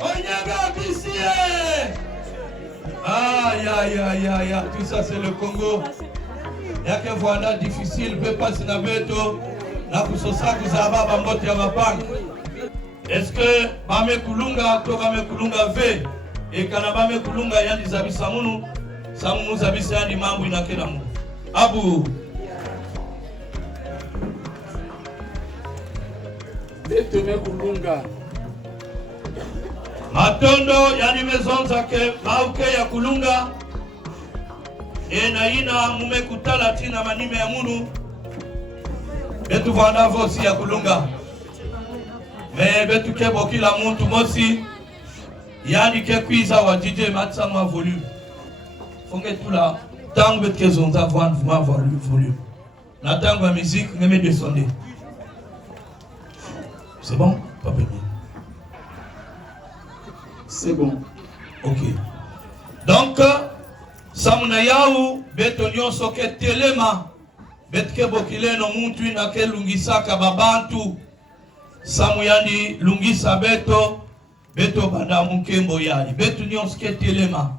Onyaga Bisie. Aïe, aïe, aïe, aïe, tout ça c'est le Congo. Il y a que voilà difficile, peut pas se naveto. Na kusosa kuzaba bambote ya mapanga. Est-ce que bame kulunga to bame kulunga ve e kana bame kulunga yandi zabisa munu samu zabisa yandi mambo inakela mu. Abu Beto me kulunga. Matondo yani mezonza ke mauke ya kulunga e na ina mume kutala tina manime ya munu betu vanda vosi ya kulunga me betu kebo kila muntu mosi yani ke kwiza wa DJ matsa ma volume fonge tula tangu betu ke zonza vanda ma volume na tangu ya musique ngeme descendre. C'est bon papa? C'est bon. Ok. Donc, samuna yau beto nyonso ke telema betke bokile no muntu na ke lungisa ka babantu samu yani lungisa beto banda mukembo yani beto nyonso ke telema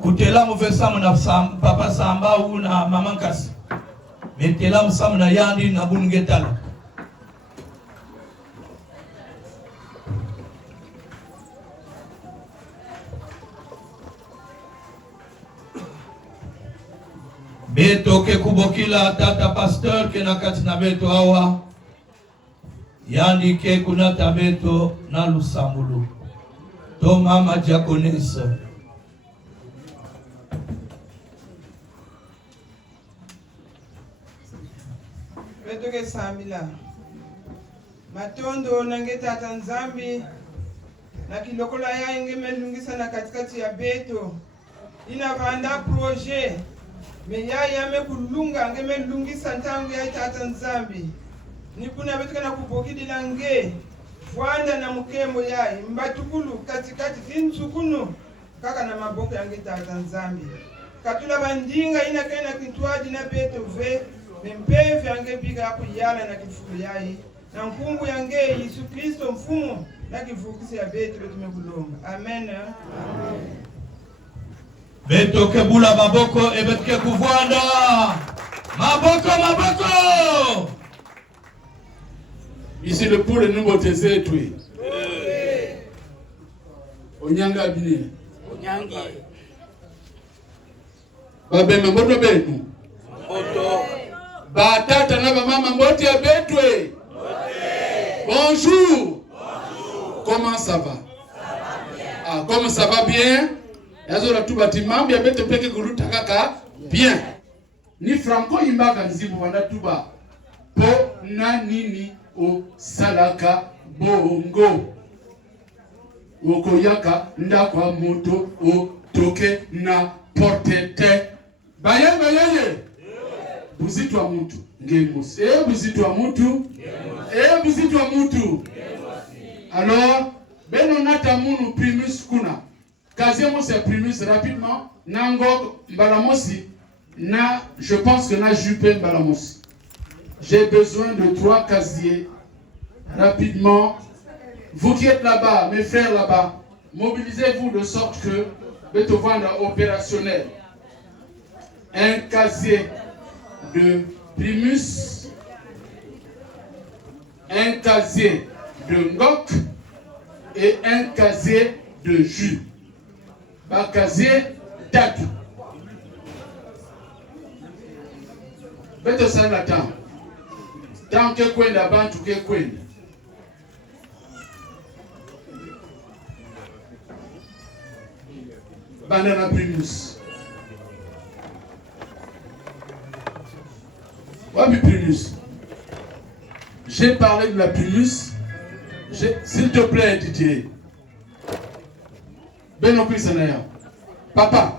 kutela mu samu na papa samba una mama kasi metela mu samu na yani na bungetala. Beto ke kubokila tata pasteur ke nakati na beto awa yani ke kunata beto na lusambulu to mama diakonese beto ke samila matondo nange tata nzambi na kilokola ya ingemelungisa na katikati ya beto ina vanda projet me yaya me kulunga ngeme lungisa ntangu ya tata nzambi nikuna betuka na kubokidila nge fwanda na mukembo yayi mbatukulu katikati finsukunu kaka na maboko yange tata nzambi katula bandinga ina kena kintwaji na beto ve mempevi yange biga kuyala na kifulu yayi na nkungu yange Yesu Kristo mfumo na kivukisi ya beto tumebulonga. Amen. Amen. Beto ke bula maboko e beto ke kuvwanda maboko. Ici le pour le nouveau tezetu. Onyanga bini. Onyangi. Babembe mboto betu. Mboto. Batata na bamama mbote ya betwe. Bonjour. Comment ça va? Ah, comme ça va bien? Yazora tu batimambi ya beto peke kuruta kaka bien. Ni franco imbaga nzibu wanda tuba po na nini o salaka bongo okoyaka ndakwa moto o toke na portete bayeye buzitu wa mutu ngemos buzitu wa mutu buzitu wa mutu. Alors beno nata munu primus kuna Kazemo c'est primus rapidement Nangog Mbalamosi na je pense que na Jupe Mbalamosi. J'ai besoin de 3 casiers rapidement. Vous qui êtes là-bas, mes frères là-bas, mobilisez-vous de sorte que Beethoven est opérationnel. Un casier de primus, un casier de ngok et un casier de jus. Casier tatu. Beto sana tam. Tam ke kwenda bantu ke kwenda. Banana primus. Wabi primus. J'ai parlé de la primus. S'il te plaît, Didier. Beno Krisanaya. Papa.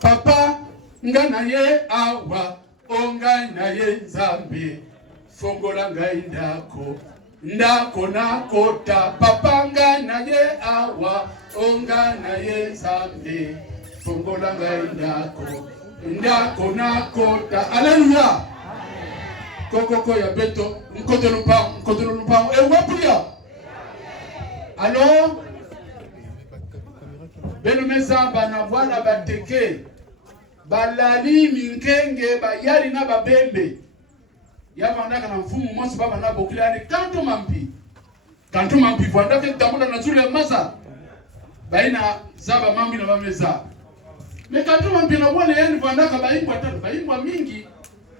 Papa, ngana ye awa, ongana ye zambi. Fongola ngai ndako. Ndako na kota. Papa ngana ye awa, ongana ye zambi. Fongola ngai ndako. Ndako na kota. Alléluia. Koko ya beto, nkoto lupa. E wapi Alors, Benomeza bana bwana bateke balali minkenge bayali na babembe yabandaka na mfumu mosi baba na bokilani kanto mampi vwandake tambula na zule maza baina zaba mambi na bameza me kanto mampi na bwana yani vwandaka baimbwa mingi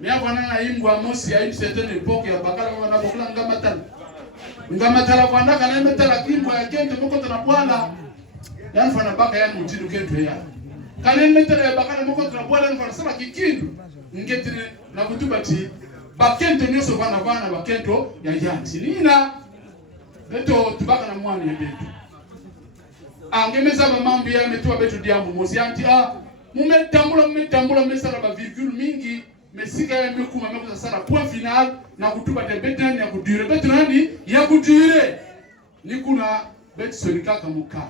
me bwana na imbwa mosi ya une certaine époque ya bakala baba na bokila ngamatala vwandaka na metala kimbwa ya kente moko tana bwana yani fana baka yani mutindo kentu ya kana metala ya bakala moko tana bwana yani fana sala kikindu ngetire na kutubati bakento nyoso bana bakento ya yanti nina beto tubaka na mwana ya betu angemeza mamambi ya metua betu diambo mosi yanti mumetambula mesala ba virgule mingi mesika ya mikuma mekuza sana point final na kutuba te betani ya kudure betu nani ya kudure ni kuna betu sonika kamukanda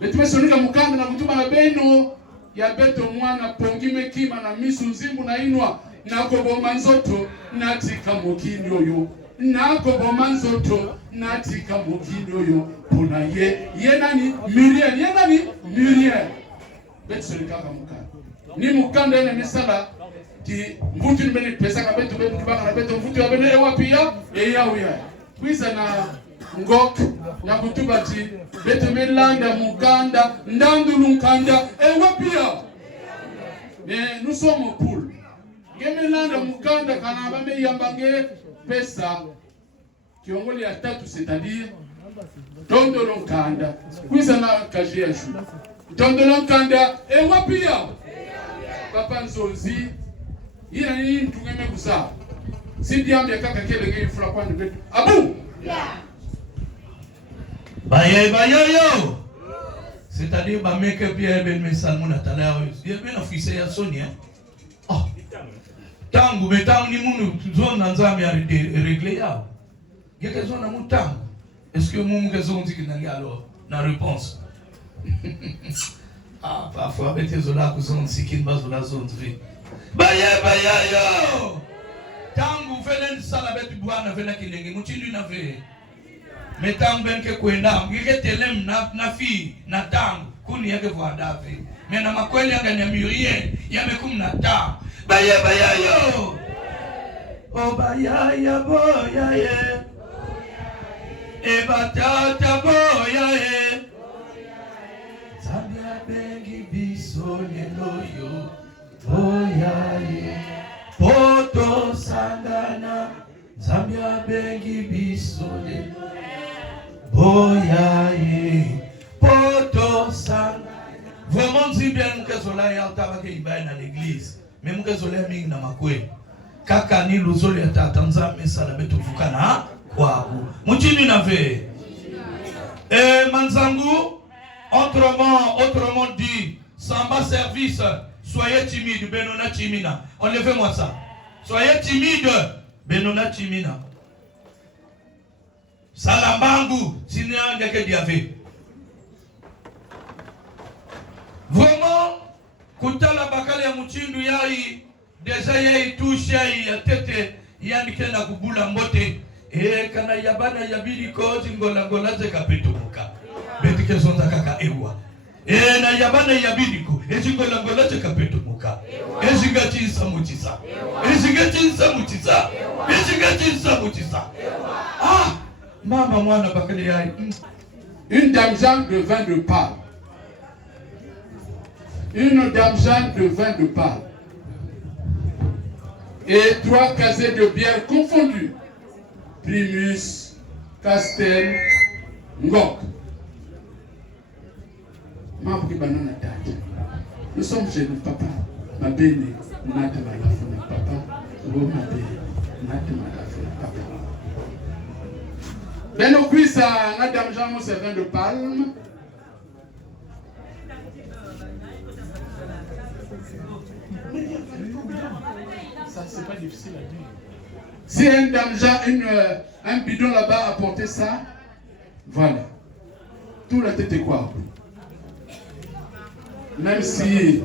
betu mesonika mukanda na kutuba na beno ya beto mwana pongime kima na misu nzimbu na inwa nakoboma nzoto natika mokindi oyo nakoboma nzoto natika mokindi oyo pona ye nani Muriel beto sonika kamukanda ni mukanda ene misala ki mvutu nibeni pesa ka beto tubaka na beto mvutu ya bene ewa pia eyauya kwisa na ngok na kutubati beto melanda mukanda ndandulu nkanda ewa pia mais nous sommes au pool gemelanda mukanda kana bame yambange pesa kiongoli ya tatu c'est-à-dire tondolo nkanda kwisa na kajia shu tondolo nkanda ewa pia papa nzonzi ina nini tungeme kusa si diambe kaka kele ngei fula kwa nbetu abu bayo c'est-à-dire ba meke pia ben mesalmu na tala yo ben officier ya Sonia tangu betangu ni munu zona nzambe ya régler yao geke zona mutangu est-ce que mumu kezonzi kinali alors na réponse parfois bete zola kuzonzi kinba zola zonzi bayo tangu velen sala betu bwana vela kilenge muchindu na ve metangu benke kwenda ngike telem na fi na tangu kuni yake kwa davi mena makweli yanga ni Muriel yamekum na ta bayo o bayaya boya ye e batata boya ye sabia bengi biso loyo boya ye poto sangana sabia bengi biso boya ye poto sangana. Vraiment si bien mkezola ya utabake ibaye na l'église mais mkezola mingi na makwe kaka ni luzoli ya tatanza mesala betu fukana kwaku muchini na ve manzangu autrement dit samba service soyez timide benona chimina enlevez-moi ça soyez timide benona chimina salambangu sinyanga ke diave vraiment kutala bakale ya muchindu yai deja yai touche yai ya tete yani kena kubula mbote kana yabana yabidi ko ngola ze kapetomuka betike zonza kaka ewa na yabana yabidi ko ngola ze kapetomuka ezigati samutisa mama mwana bakale yai une damjane de vin de Pâle. Une damjane de vin de Pâle. Et 3 casets de bière confondus. Primus, Castel, Ngok. Mambo banana tata. Nous sommes chez le papa. Ma belle, nata malafuna papa. Oh ma belle, nata malafuna papa. Beno Kwisa, na damjane c'est vin de palme. Ça, c'est pas difficile à dire. Si un bidon là-bas a porté ça, voilà. Tout la tête est quoi? Même si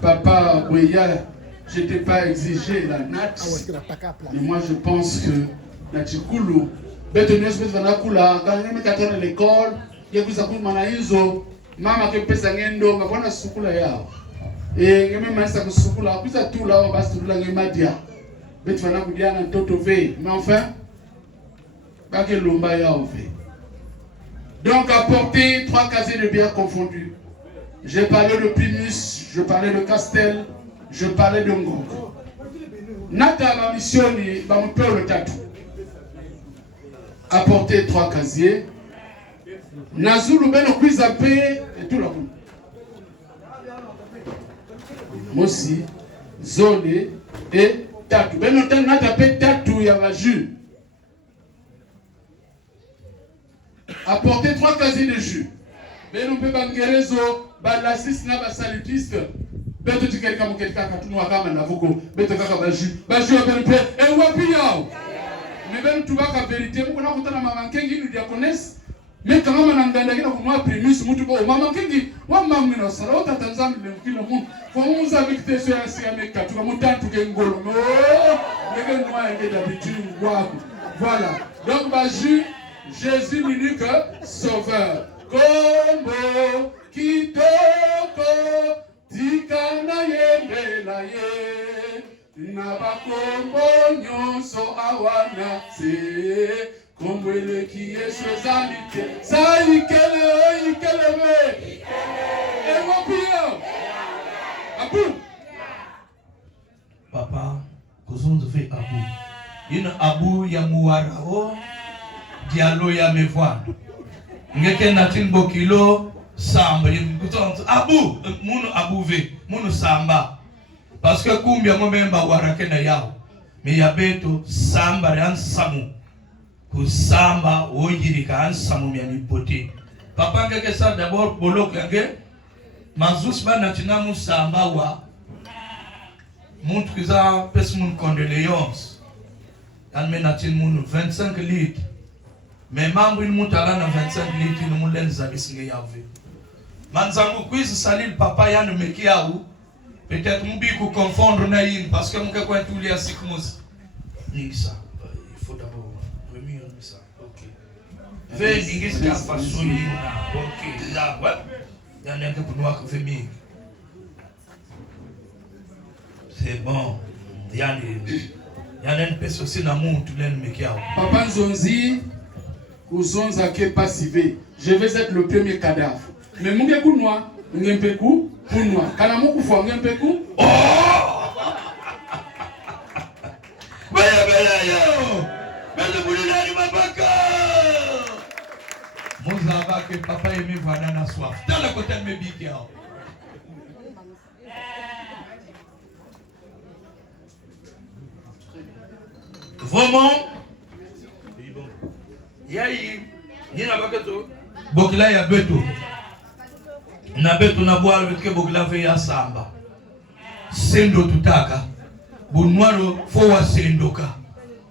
papa Boya, je n'étais pas exigé la natte, mais moi je pense que Natchikulu, beto nyos beto na kula ngame katana l'école yekuza kumana hizo mama ke pesa ngendo ngabona sukula yao ngeme maisa kusukula kuza tu là basi tula ngemadia beto fana kudiana ntoto ve mais enfin bake lumba yao ve. Donc apporter 3 casiers de bière confondus. J'ai parlé de Primus, je parlais de Castel, je parlais de Ngok. Nata ma mission ni ba mon père le tatou. Apporter 3 casiers. Nazulu beno kuiza pe et tout la boule. Mosi, Zone et tatou. Beno tan nata pe tatou ya va jus. Apporter 3 casiers de jus. Beno pe bangerezo balasis na basalutiste. Beto tikelika mukelika katunwa kama na vuko. Beto kaka baju. Baju ya beno pe. Wapi yao. Mais ben tu vas la vérité, vous connaissez que maman kengi nous diaconesse, mais quand maman n'engage que nous moi primus mutu bo maman kengi, wa maman nous sala o tatanzam le kilo mun, faut nous inviter sur un siamé katu comme tant que ngolo. Mais ben nous a d'habitude voilà. Donc baju Jésus l'unique sauveur. Kombo kitoko tikana yembe la ye. Nabakombo nyonso awana se kombwele ki yesu ezalite sa ikele me ewapio abu papa kuzunzu fe abu ina abu ya muwarao dialo ya mevwando ngeke natin kilo samba kutonzo abu munu abu ve munu samba. Parce que kumbia momemba warake na yao. Me yabeto samba ya nsamu. Kusamba ojirika ansamu ya nipote. Papa ngeke sa d'abord bolok yange. Mazus ba natinamu samba wa. Montre que ça pèse mon condoléance. Yan me natin mon 25 litres. Mais mambo il moutala na 25 litres il mon lenza bisinge yave. Manzangu quiz salil papa yan mekiaou. Peut-être que je vais confondre parce que je vais faire tout les assises. Il faut d'abord remettre ça. Ok. Fais ce qu'il façon. Ok. Là, ouais. Il y en a qui pour nous faire mieux. C'est bon. Il y a une personne aussi dans le monde qui est le meilleur. Papa Nzonzi, Ouzonza qui est passivé. Je vais être le premier cadavre. Mais mon gars, moi, Ngempeku, pour moi. Kanamoku fwa Ngempeku. Oh! Baya yo! Bele boulila ni mabaka! Mozaba que papa aimé voir dans la soif. Dans le côté de mes biens. Vraiment? Yayi, ni na baketo. Bokila ya beto. Na beto na boire avec bokila fe ya samba. Sendo tutaka. Bunwaro fo wa sendoka.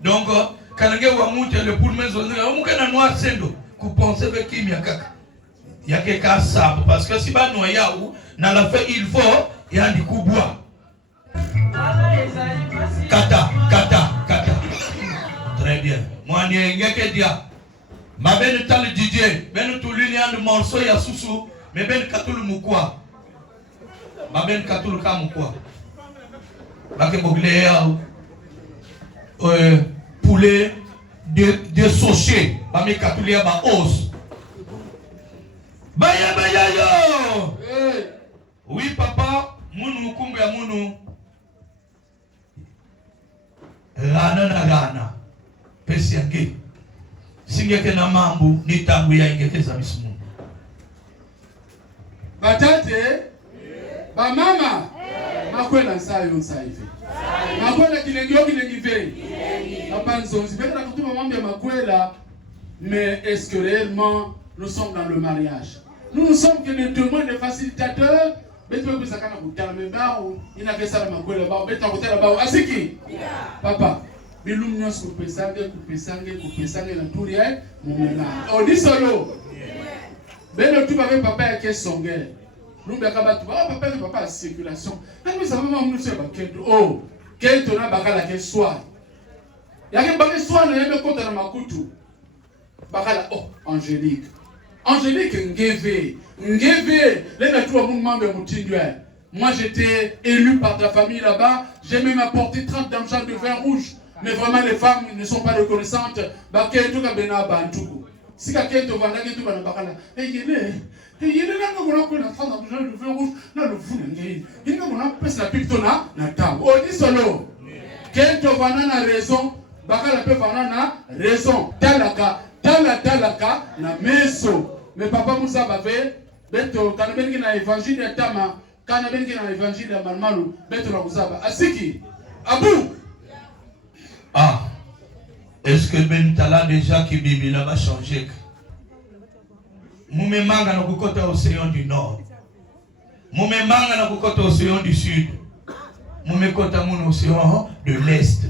Donc kanange wa mucha le pour maison muka na noir sendo ku penser ve kimia kaka. Yake ka samba parce que si ba noya ou na la fait il faut yandi kubwa. Kata. Très bien. Moi ni ngeke dia. Ma ben tal DJ, ben tulini and morceau ya susu, mais ben katul mukwa. Ma ben katul ka mukwa. Bake bogle ya poulet de soché, ba me katul ya ba os. Baya yo. Oui papa, munu mukumbu ya munu. Rana. Pesi yange. Singeke na mambu ni tangu ya ingeke za misimu. Batate, ba mama, makwela nsayo nsaive. Makwela kilengi ve. Papa Nzonzi, beka na kutuma mambo ya makwela, mais est-ce que réellement nous sommes dans le mariage? Nous sommes que des témoins, des facilitateurs. Beto wewe sakana kutana mbao, ina kesa la makwela bao, beto kutana bao. Asiki? Papa. Bilumnyos kupesange na turia mumena. Odisolo. Beno tu avec papa yake songe. Lumbe akabatu papa circulation. Nani ça maman nous ba kento. Oh, kento na bakala ke soir. Yake bakala soir na yeme kota na makutu. bakala oh Angélique Ngeve les nature mon membre mutindwe. Moi j'étais élu par ta famille là-bas, j'ai même apporté 30 d'argent de vin rouge, mais vraiment les femmes ne sont pas reconnaissantes. Bakento ka bena bantuku. Si kakento vanda ketu bana bakala. Yele nanga kona ko na 30 d'argent de vin rouge na le fou ngei. Inga kona pesa la pictona na tam. Oh ni solo. Kento vanda na raison, bakala pe vanda na raison. Talaka na meso. Mais papa Moussa bave beto kana bengi na évangile ya tama kana bengi na évangile ya malmalu beto na Moussa asiki abu est-ce que ben tala déjà qui bibi là va changer mumemanga na kukota océan du nord mumemanga na kukota océan du sud mumekota mun océan de l'est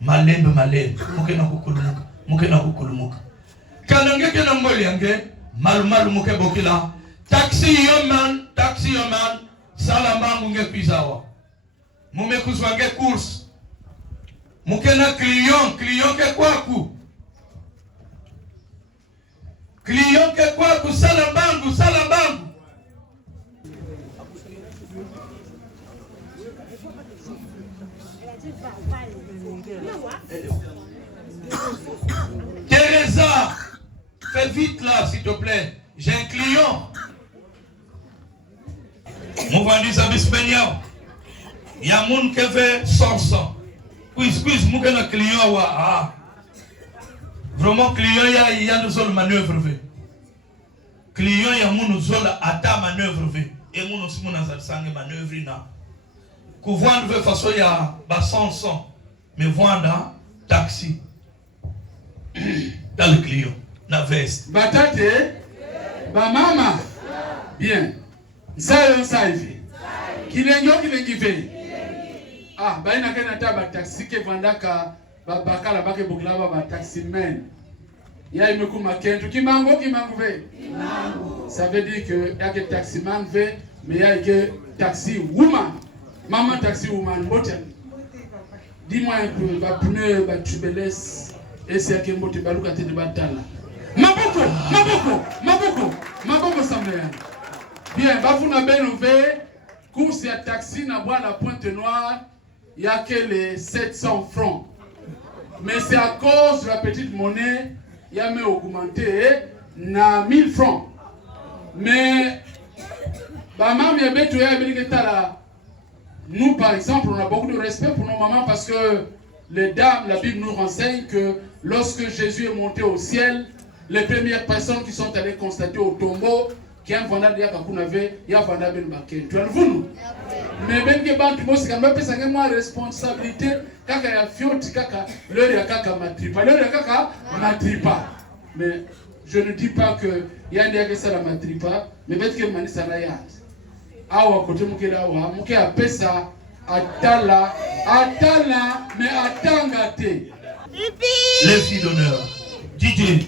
malembe mukena kukulumuka kana ngeke na ngoli yange malu muke bokila taxi yoman salamba munge pizawa mume kuzwange course muke na client ke kwaku salambangu Teresa, fais vite là, s'il te plaît. J'ai un client. Mon vendu service peignant. Il y a un monde qui fait 100. Quiz, mon client. Vraiment, client, il y a nous autres manœuvres. Client, il y a nous autres à ta manœuvre. Et nous aussi, nous avons manœuvre. Pour vendre de façon, il y a 100. Mais vendre taxi. Dans le client, la veste. Batate, mama, bien. Saivi. Kilengi ve. Baina kena ta taxi ke vandaka bakala bake bokila ba taxi men. Ya imekuma kentu kimango ve. Ça veut dire que y a que taxi man ve, mais y a que taxi woman. Maman taxi woman boten. Dis-moi un peu, ba pneu, ba tubeless. Et c'est que mbote baluka te de batala. Maboko samleya. Bien, bafuna benove course ya taxi na bois la Pointe-Noire, il y a que les 700 francs. Mais c'est à cause de la petite monnaie, il y a même augmenté na 1000 francs. Mais maman ya beto ya beliketala. Nous par exemple, on a beaucoup de respect pour nos mamans parce que les dames, la Bible nous renseigne que lorsque Jésus est monté au ciel, les premières personnes qui sont allées constater au tombeau qu'il y a un vendeur de Yakunave, il y a un vendeur de Baken. Tu as vu? Mais ben que bantu mo c'est quand même ça une responsabilité kaka ya fioti kaka le ya kaka matripa. Mais je ne dis pas que il y a des ça la matripa, mais peut-être que mani ça la ya. Awa côté mukela wa muke apesa atala mais atangate. Les filles d'honneur. DJ.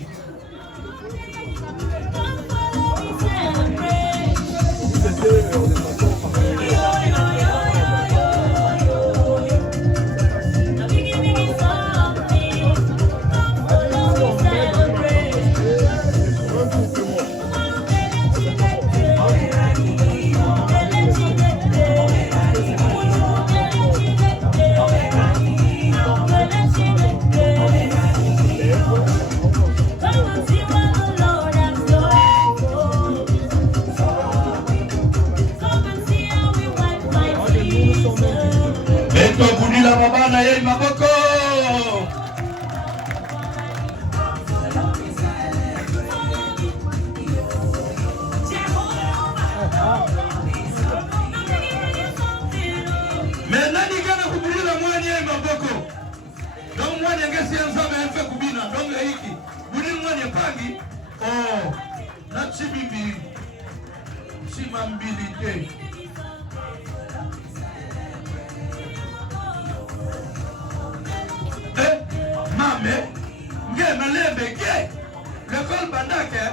La baba na yeye maboko. Mais nani kana kubulila mwani yeye maboko. Donc mwani ngesi nzame mfe kubina donc hiki. Bulila mwani pangi. Na chibibi. Chimambilite. Mame, nge malembe ke, l'école bandake.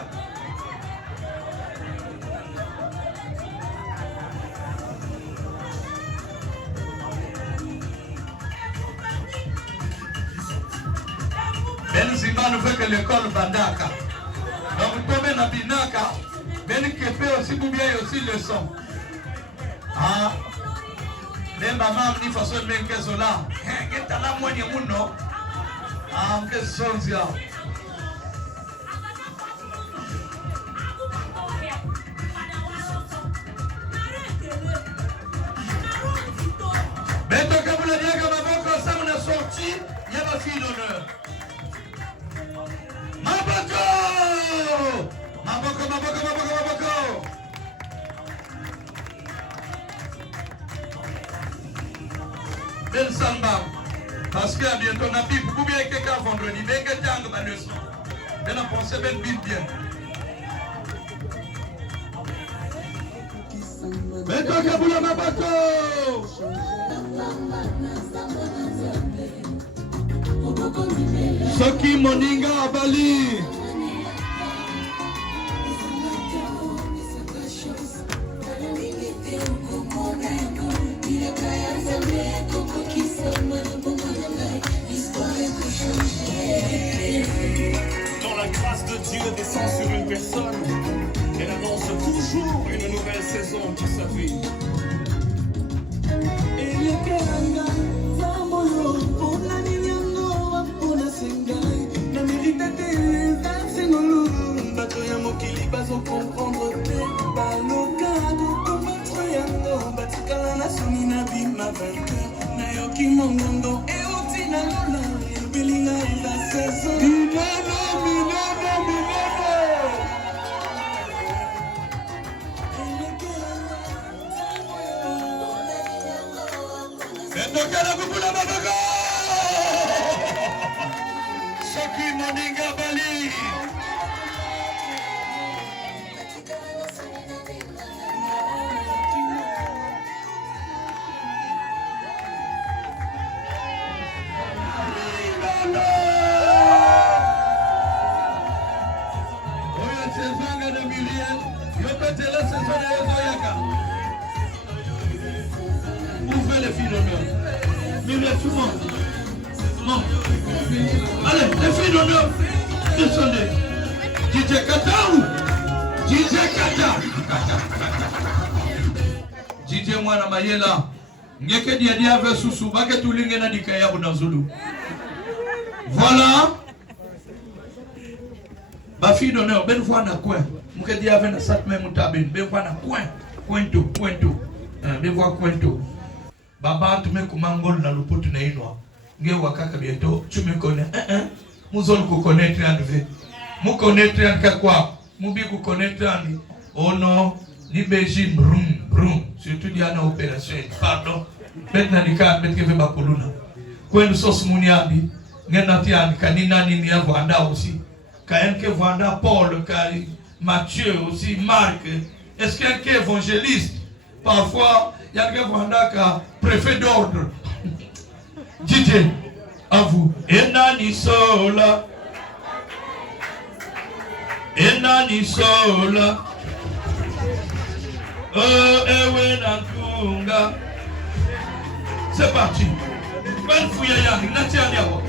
Ben Zimbabwe fait que l'école Bandaka. Donc, tomber dans Binaka, ben kepe aussi pour bien aussi le son. Ah, les mamans ni façon même que cela. Qu'est-ce que la moitié muno? Ah, que son ça. Beto kabula diaga maboko ça on a sorti, il y a ma fille d'honneur. Maboko! Maboko, maboko, maboko, maboko! Belle samba. Parce que bientôt on a pipe. Vous bien quelqu'un vendredi. Mais que t'as ma leçon. Ben on pense belle pipe bien. Mais toi Kaboula Maboko! Soki Moninga Abali. Quand la grâce de Dieu descend sur une personne, elle annonce toujours une nouvelle saison de sa vie. Soki Moninga Bali. Ouvrez les filles d'honneur. Muriel, tout le monde. Non. Allez, les filles d'honneur, descendez. DJ Kata ou DJ Kata. DJ Mwana Mayela. Ngeke dia avec Soussou. Bake tulinge na dikaya na Zulu. Voilà. Ma fille d'honneur, ben fois na coin. Mke dia avec na satme mutaben. Ben fois na coin. Pointo. Ben fois pointo. Baba tume kumangol na luputu na inwa. Nge wakaka bientôt, tu me connais. Muzol ku connaître anve. Mu connaître anka quoi? Mu bi ku connaître anvi. Oh non, ni beji brum. Surtout diana opération. Pardon. Maintenant ni ka metke ve bakuluna. Kwenu sos muniabi. Ngena tian kanina ni ya vanda aussi. Kaenke vanda Paul, ka Matthieu aussi, Marc. Est-ce qu'il y a un évangéliste? Parfois, il y a un vanda préfet d'ordre. DJ, à vous. Enani sola. Oh, ewe nantunga. C'est parti. Ben fouya yang, nati aliawo.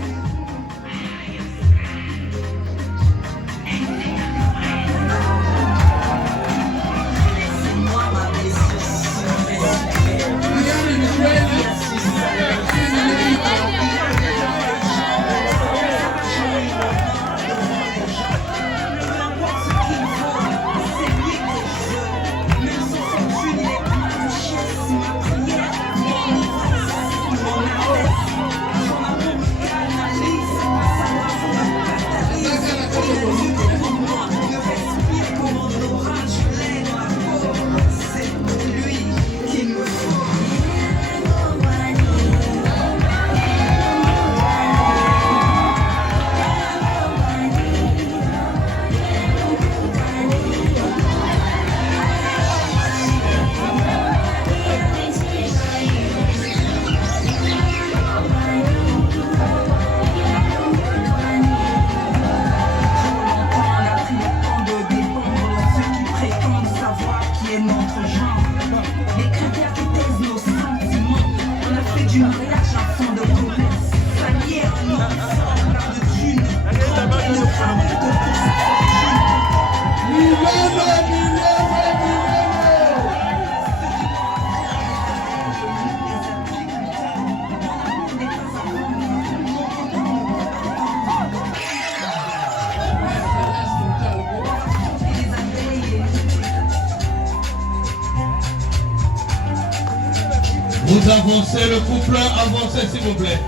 avancez, le couple, avancez s'il vous plaît.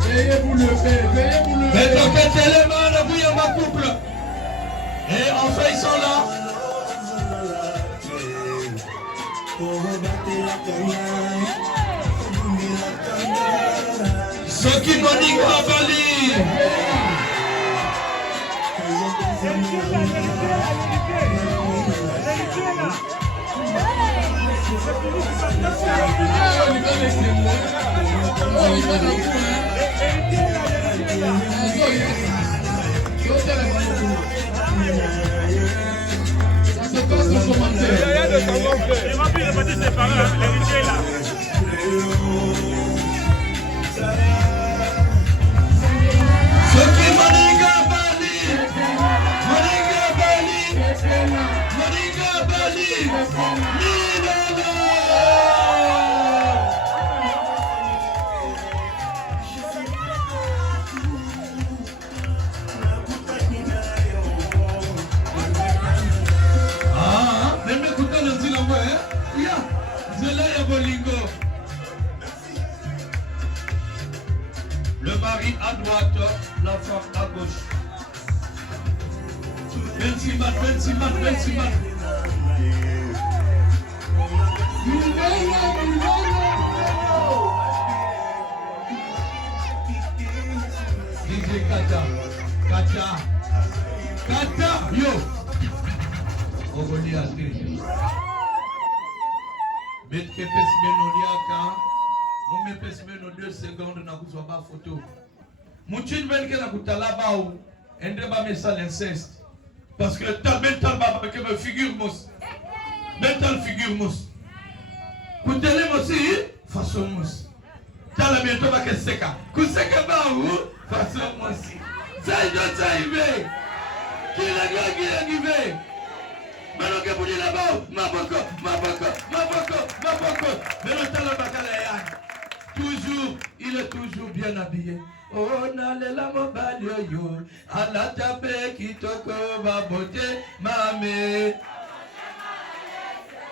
Veuillez vous lever, veuillez vous lever. Mettons que téléman, vous y a ma couple. Et enfin ils sont là. Ceux qui m'ont dit Gravali. Le mari à droite, la femme à gauche. 26 mat, 26 mat, 26 mat. DJ Kata, Kata, Kata, yo. Oboni Ati. Mettre pessimeno liaka. Mon pessimeno 2 secondes na kuswa photo. Muchin venke na kutalaba ou. Endre ba mesa l'inceste. Parce que tal talba que me figure mos. Mental figure mos. Kutele mosi façon mos. Tala bientôt ba que seka. Kuseka ba ou façon mosi. Ça doit arriver. Qui la givé. Maintenant que vous dites là-bas, ma boko. Maintenant tala bakala ya. Toujours, il est toujours bien habillé. Oh, nalela mobali yo, alatape kitoko babote mame.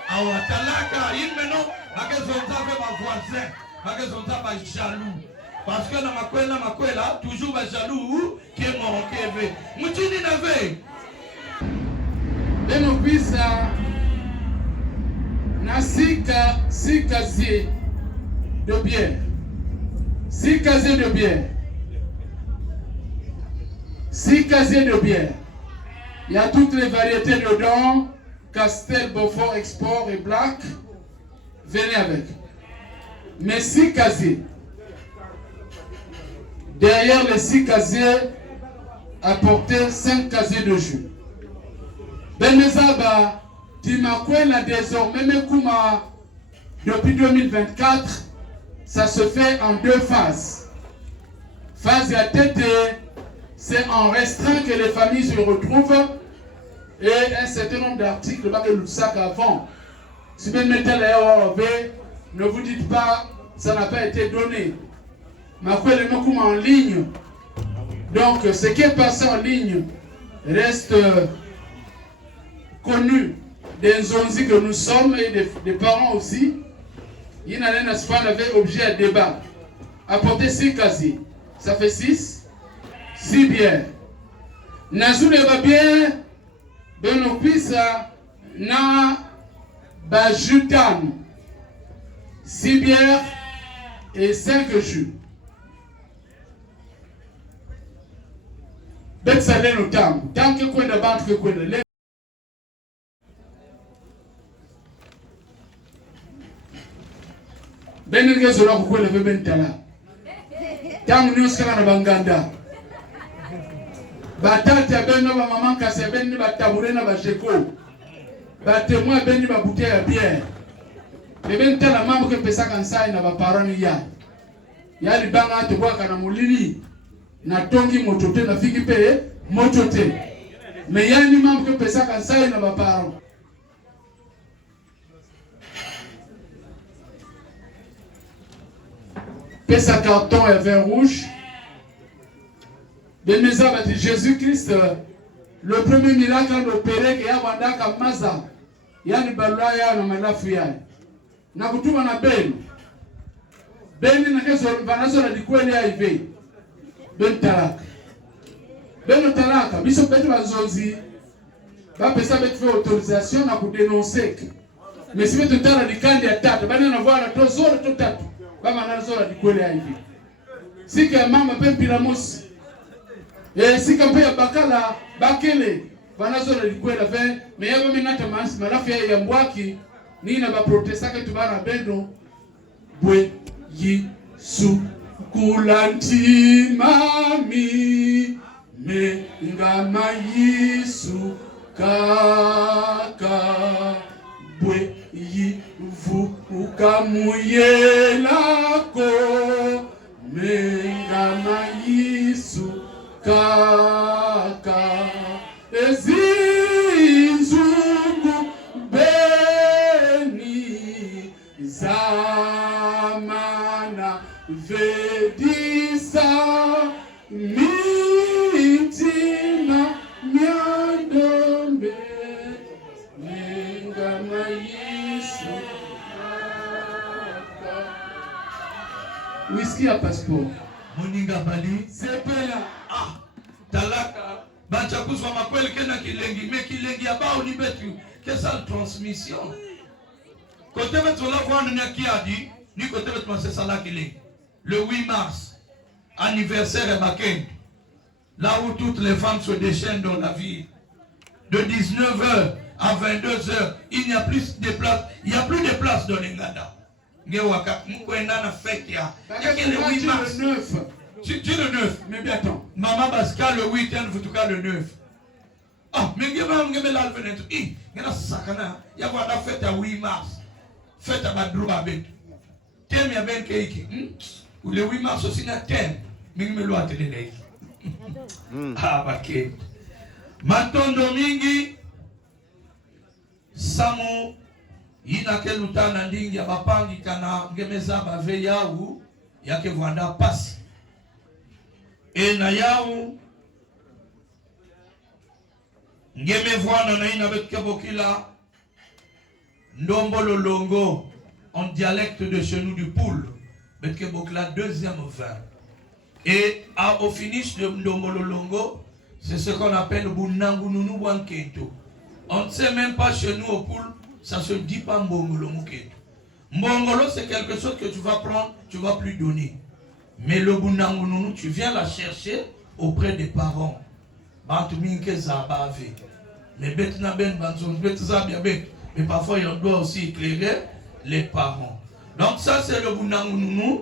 Awatalaka, il maintenant, parce que son tape ma voisin, parce que son tape jaloux. Parce que na makwela, toujours ma jaloux, qui est mon keve. Moutini n'avait. Beno pisa, na sika zi de bière. 6 casiers de bière. 6 casiers de bière. Il y a toutes les variétés dedans. Castel, Beaufort, Export et Black. Venez avec. Mais 6 casiers. Derrière les 6 casiers, apportez 5 casiers de jus. Benezaba, Timakwela désormais, Mekuma, depuis 2024, ça se fait en 2 phases. Phase à tête, c'est en restreint que les familles se retrouvent et un certain nombre d'articles que le sac avant. Si vous mettez ne vous dites pas, ça n'a pas été donné. Mais en ligne. Donc, ce qui est passé en ligne reste connu des zonzi que nous sommes et des parents aussi. Il y a un objet à débat. Apportez 6 casiers. Ça fait 6. 6 bières. Nazou ne va bien. Beno pisa na bajutan. 6 bières et 5 jus. Betsale no tam. Tam que kwenda bantu que kwenda. Benenge zola kukwela bebentala. Tangu nyoskala na banganda. Batata beno ba maman kase benni batabure na basheko. Batemwa benni ba bouteille ya bière. Bebentala mambo ke pesa kansai na ba parents ya. Yali banga to kwa kana mulini na tongi motote na fiki pe motote. Mais yani mambo ke pesa kansai na ba parents. Pesa carton et vin rouge. Beneza dit Jésus-Christ, le premier miracle opéré qui a vendu à Maza, il y a une balaya na malafu ya. na kutuma na benu beni na kezo vanazo na dikweli hivi ben talaka ben talaka biso betu bazonzi ba pesa betu fait autorisation na kudenoncer mais si betu tala dikandi ya tatu bani na voila to zoro to tatu ba manazo na dikweli hivi sika ya mama pempi la mosi sika mpe ya bakala bakele vanazo na dikweli ve mais yabo minata mansi malafu ya mbwaki nina ba protestaka tubana beno bwe Yesu kulanti mami me ngama Yesu kaka bwe yivu ukamuyelako me ngama Yesu kaka ezinzungu beni zamana vedisa mitima nyandombe ngama Yesu whisky à passeport moninga bali sepela talaka bacha kuswa makweli kena kilengi me kilengi abao ni betu kesa transmission côté betu la voix ni kiadi ni côté betu masesa la kilengi le 8 mars anniversaire Bakend là où toutes les femmes se déchaînent dans la vie de 19h à 22h il n'y a plus de place dans l'Engada ngewaka mkwenda na fête ya le 8 mars le 9 tu le 9 mais bien attends Maman Baska le 8 en futuka le 9. Ah, mais ngeme la venetu. Ngena sakana ya kwa da fête à 8 mars. Fête à Badrouba bet. Thème ya ben keiki. Le 8 mars aussi na thème. Ngeme lo atele Ah Bakend. Matondo mingi Samu ina kelutana ndingi ya bapangi kana ngemeza bave yawu yake vanda pasi. Et na yau ngeme vwana na ina betkabokila ndombolo longo en dialecte de chez nous du Poul betkabokila deuxième vin et au finish de ndombolo longo c'est ce qu'on appelle bunangu nunu bwankento. On ne sait même pas chez nous au Poul ça se dit pas mbongolo mukento. Mbongolo c'est quelque chose que tu vas prendre tu vas plus donner. Mais le bunangununu, tu viens la chercher auprès des parents. Mais parfois, on doit aussi éclairer les parents. Donc ça, c'est le bunangununu.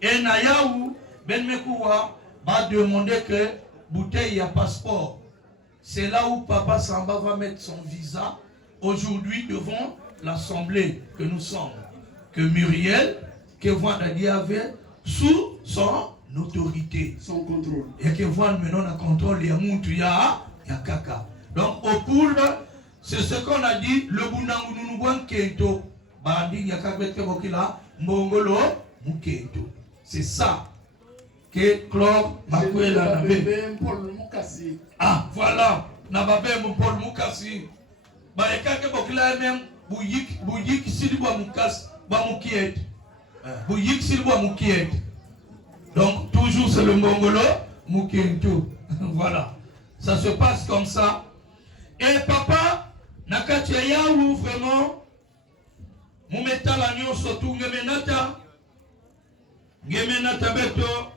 Et Nayaou, Ben Mekouwa, va demander que bouteille à passeport. C'est là où Papa Samba va mettre son visa aujourd'hui devant l'assemblée que nous sommes. Que Muriel, que Vandadi avait sous son autorité, son contrôle. Et que voit maintenant le contrôle ya muntu ya kaka. Donc au Poul, c'est ce qu'on a dit le bunangu nunubwan kento bandi ya kakbete bokila mbongolo mukento. C'est ça que Claude Makwela n'avait. Ah voilà, nababe Paul Mukasi. Ba ekake bokila même buyik silibwa mukas ba mukiet. Bouyik silbo mukiet. Donc toujours c'est le mongolo mukento. Voilà. Ça se passe comme ça. Et papa nakatia yaou vraiment mumeta la nyonso tu ngemenata beto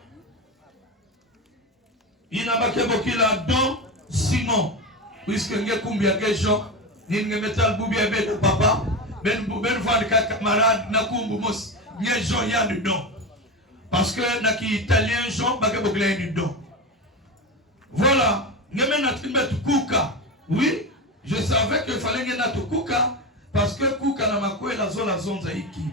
inabake bokila don Simon puisque ngekumbia kesho ni ngemeta bubi ebe papa ben van camarade nakumbu mos Nye Jean y a dedans. Parce que naki italien Jean bake bokla dedans. Voilà. Ngeme na trimbet kuka. Oui, je savais qu'il fallait que na kuka parce que kuka na makwe la zonza iki.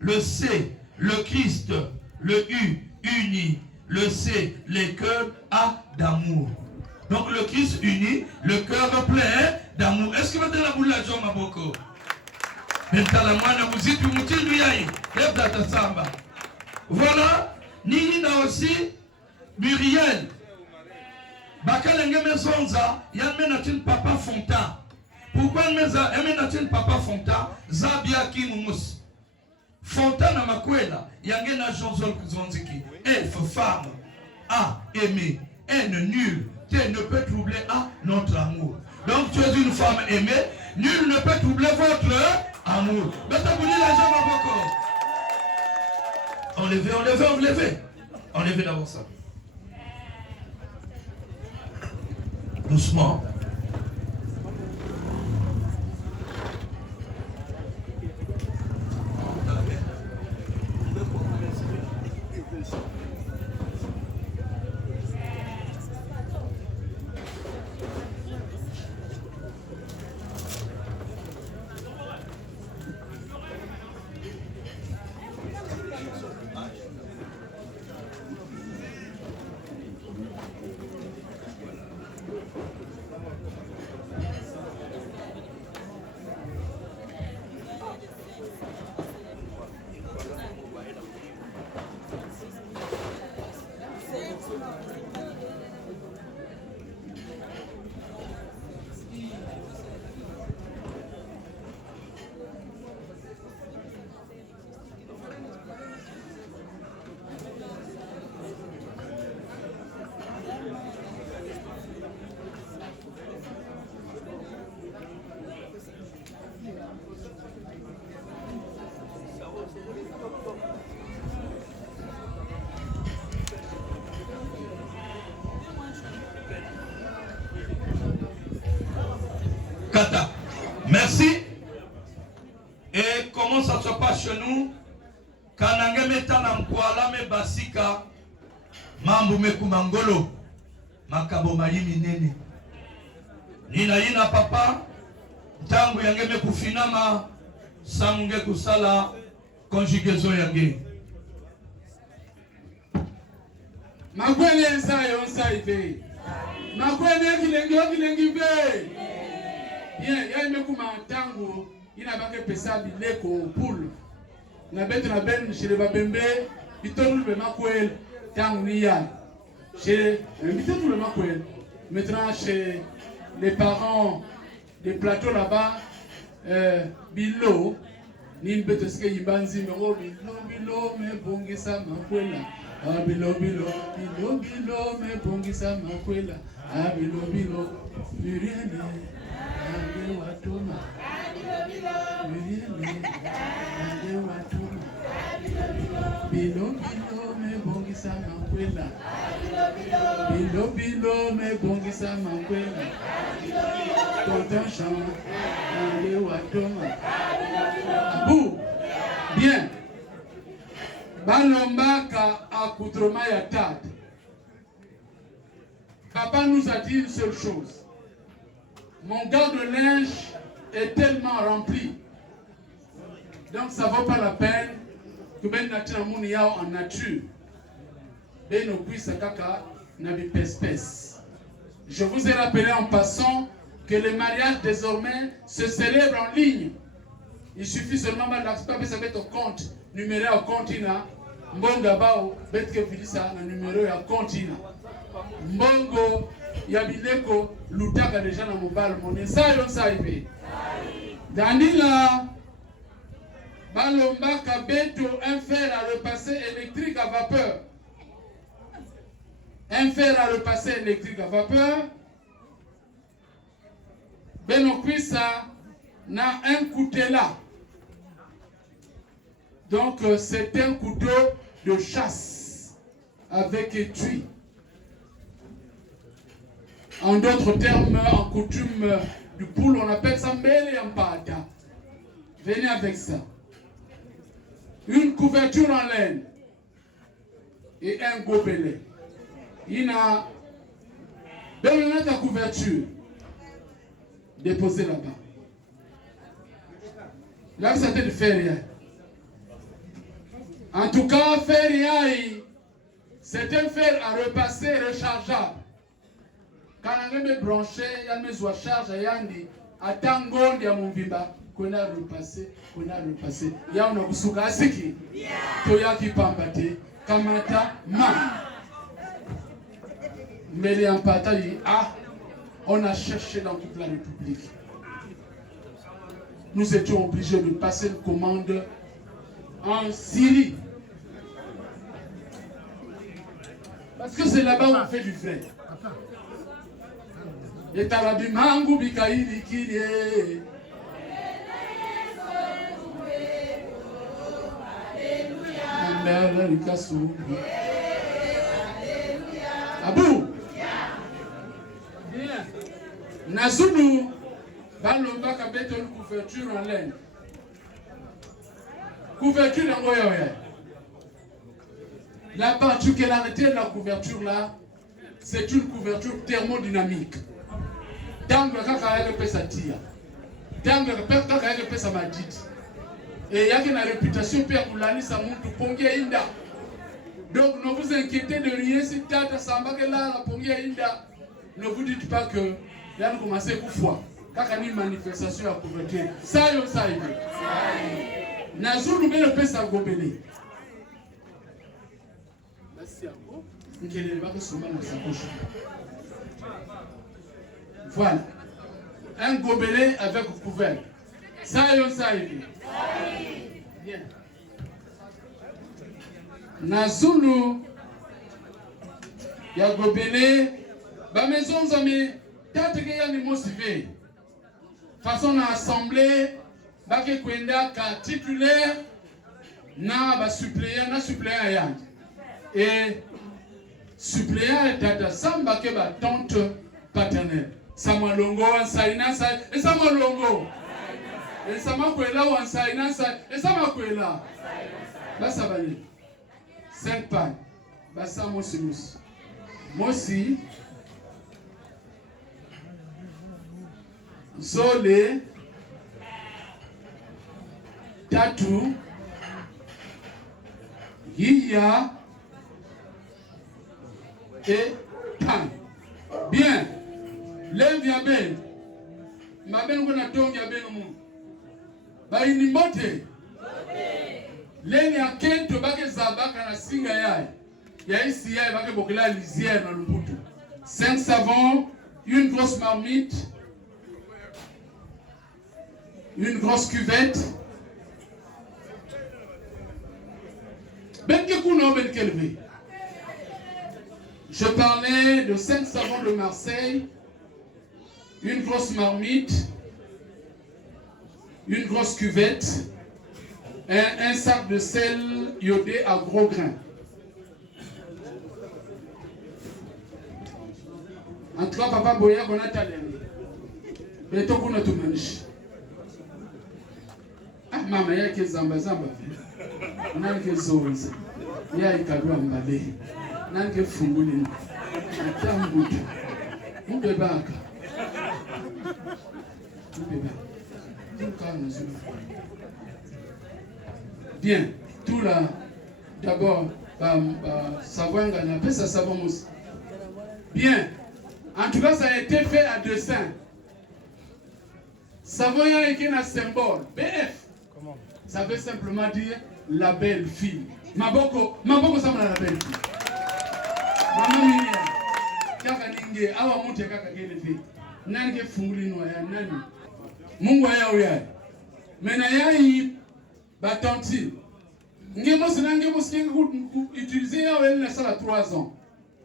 Le C, le Christ, le U, uni, le C, les cœurs A d'amour. Donc le Christ uni, le cœur plein d'amour. Est-ce que vous avez la boule la jambe à beaucoup? Voilà, Nina aussi, Muriel. Bakalenge Mezonza, Yamenatin Papa Fonta. Pourquoi Meza Emenatin Papa Fonta, Zabia Kimumus. Fontana Makwela, Yangena Jean-Zol Zonziki. Femme, A, aimée, N, nul, T ne peut troubler A, notre amour. Donc tu es une femme aimée, nul ne peut troubler votre amour. Enlevez d'abord ça. Doucement. Kata. Merci. Et comment ça se passe chez nous? Kanange metana mkwala me basika mambo mekumangolo makabo malimi nene. Nina papa tangu yange mekufinama sange kusala conjugaison yange. Makwele onsa ibe. Makwele kilengi be. Bien, ya imekuma tangu ina bake pesa bileko poule. Na betu na ben chez les babembe, bitonu le makwele tangu ni ya. Chez bitonu le makwele. Maintenant chez les parents des plateaux là-bas, bilo ni betu ske yibanzi me bilo me bongisa makwela. Ah bilo me bongisa makwela. Ah bilo muriene. Bilo me bongisa makwela. Bilo me bongisa makwela. Tonton chant, allez watoma. Bou, bien. Balombaka accoutrement ya table. Papa nous a dit une seule chose. Mon garde de linge est tellement rempli. Donc ça ne vaut pas la peine que ben nature mon yao en nature. Ben no puisse kaka na bi pespes. Je vous ai rappelé en passant que le mariage désormais se célèbre en ligne. Il suffit seulement de l'accepter ça mettre au compte numéro au compte ina mbonga bao betke filisa na numéro ya compte ina. Mbongo ya bileko lutaka déjà na mobile monnaie ça yon ça ibe. Danila balombaka beto un fer à repasser électrique à vapeur. Un fer à repasser électrique à vapeur. Benokwisa na un couteau. Donc c'est un couteau de chasse avec étui. En d'autres termes, en coutume du poule, on appelle ça mbele yampata. Venez avec ça. Une couverture en laine et un gobelet. Il a donné ta couverture. Déposez là-bas. Là, ça te fait rien. En tout cas, faire rien, c'est un fer à repasser rechargeable. Quand on me branché, il y a mes oies charge à Yandi, à Tangon, il y a mon bimba, qu'on a repassé. Il y a un obusuka asiki, toya qui pambate, kamata ma. Mais les empata, on a cherché dans toute la République. Nous étions obligés de passer une commande en Syrie. Parce que c'est là-bas où on fait du vin. Et talabimangu bikaili kilie. Abou. Bien. Nazulu balomba kabeto une couverture en laine. Couverture en oya. La particularité de la couverture là, c'est une couverture thermodynamique. Tango kaka yake pesa tia. Tango kaka yake pesa majiti. Et yake na réputation pia kulalisa mtu pongia inda. Donc ne vous inquiétez de rien si tata sambake là la pongia inda. Ne vous dites pas que yann commencer kufwa. Kaka ni manifestation ya couverture. Ça yo ça hivi. Nazulu bele pesa gobele. Voilà. Un gobelet avec couvert. Ça y est, ça y est. Bien. Nazulu, ya gobelet, ba maison zami, tante ke ya ni motivé. Façon na assemblée, ba ke kwenda ka titulaire na ba suppléant ya. Et suppléant est tata samba ke ba tante paternelle. Sama longo ansaina sa et sama longo. Et sama kwela ansaina sa et sama kwela. Là ça va aller. 5 pains. Ba sa mosi. Mosi. Zole. Tatu. Hiya. Et pan. Bien. Lève ya ben. Ma ben ko na tongi ya ben mu. Ba ini mbote. Lève ya kento bake zabaka na singa yae. Ya isi yae bake bokela lisière na lumbutu. 5 savons, une grosse marmite, une grosse cuvette. Ben ke kuno ben kelve. Je parlais de 5 savons de Marseille, une grosse marmite, une grosse cuvette, un sac de sel iodé à gros grains. En tout cas, papa Boya, on a talent. Mais tout le monde a tout manché. Ah, maman, il y a que zamba. On a que zonza. Il y a que kadwa mbale. Nange funguli atambuta mbebaka bien tout là d'abord savoir gagner après ça savons aussi bien en tout cas ça a été fait à dessein savon y a écrit un symbole BF comment ça veut simplement dire la belle fille maboko ça m'a la belle fille. Mama mia kaka ninge awa mute kaka kele fi nani ke funguli no ya nani Mungu ya mena yai batanti ngemo singe ku utiliser ya wele sala 3 ans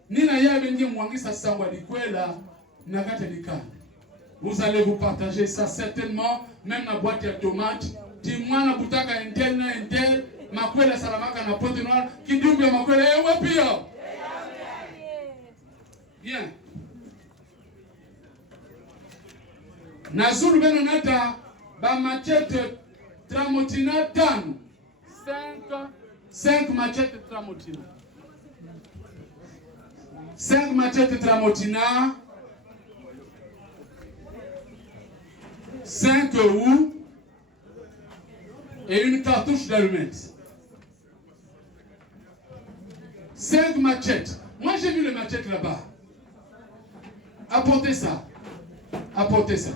nina ya bengi mwangisa sangwa dikwela na kata dikana. Vous allez vous partager ça certainement même na boîte ya tomate timwana butaka intel na intel makwela salamaka na pote noir kidumbi makwela wapi yo. Bien. Nazulu beno nata ba machete tramotina tano. 5 machete tramotina. 5 machete tramotina. 5 houes et une cartouche d'allumettes. 5 machettes. Moi j'ai vu les machettes là-bas. Apportez ça. Apportez ça.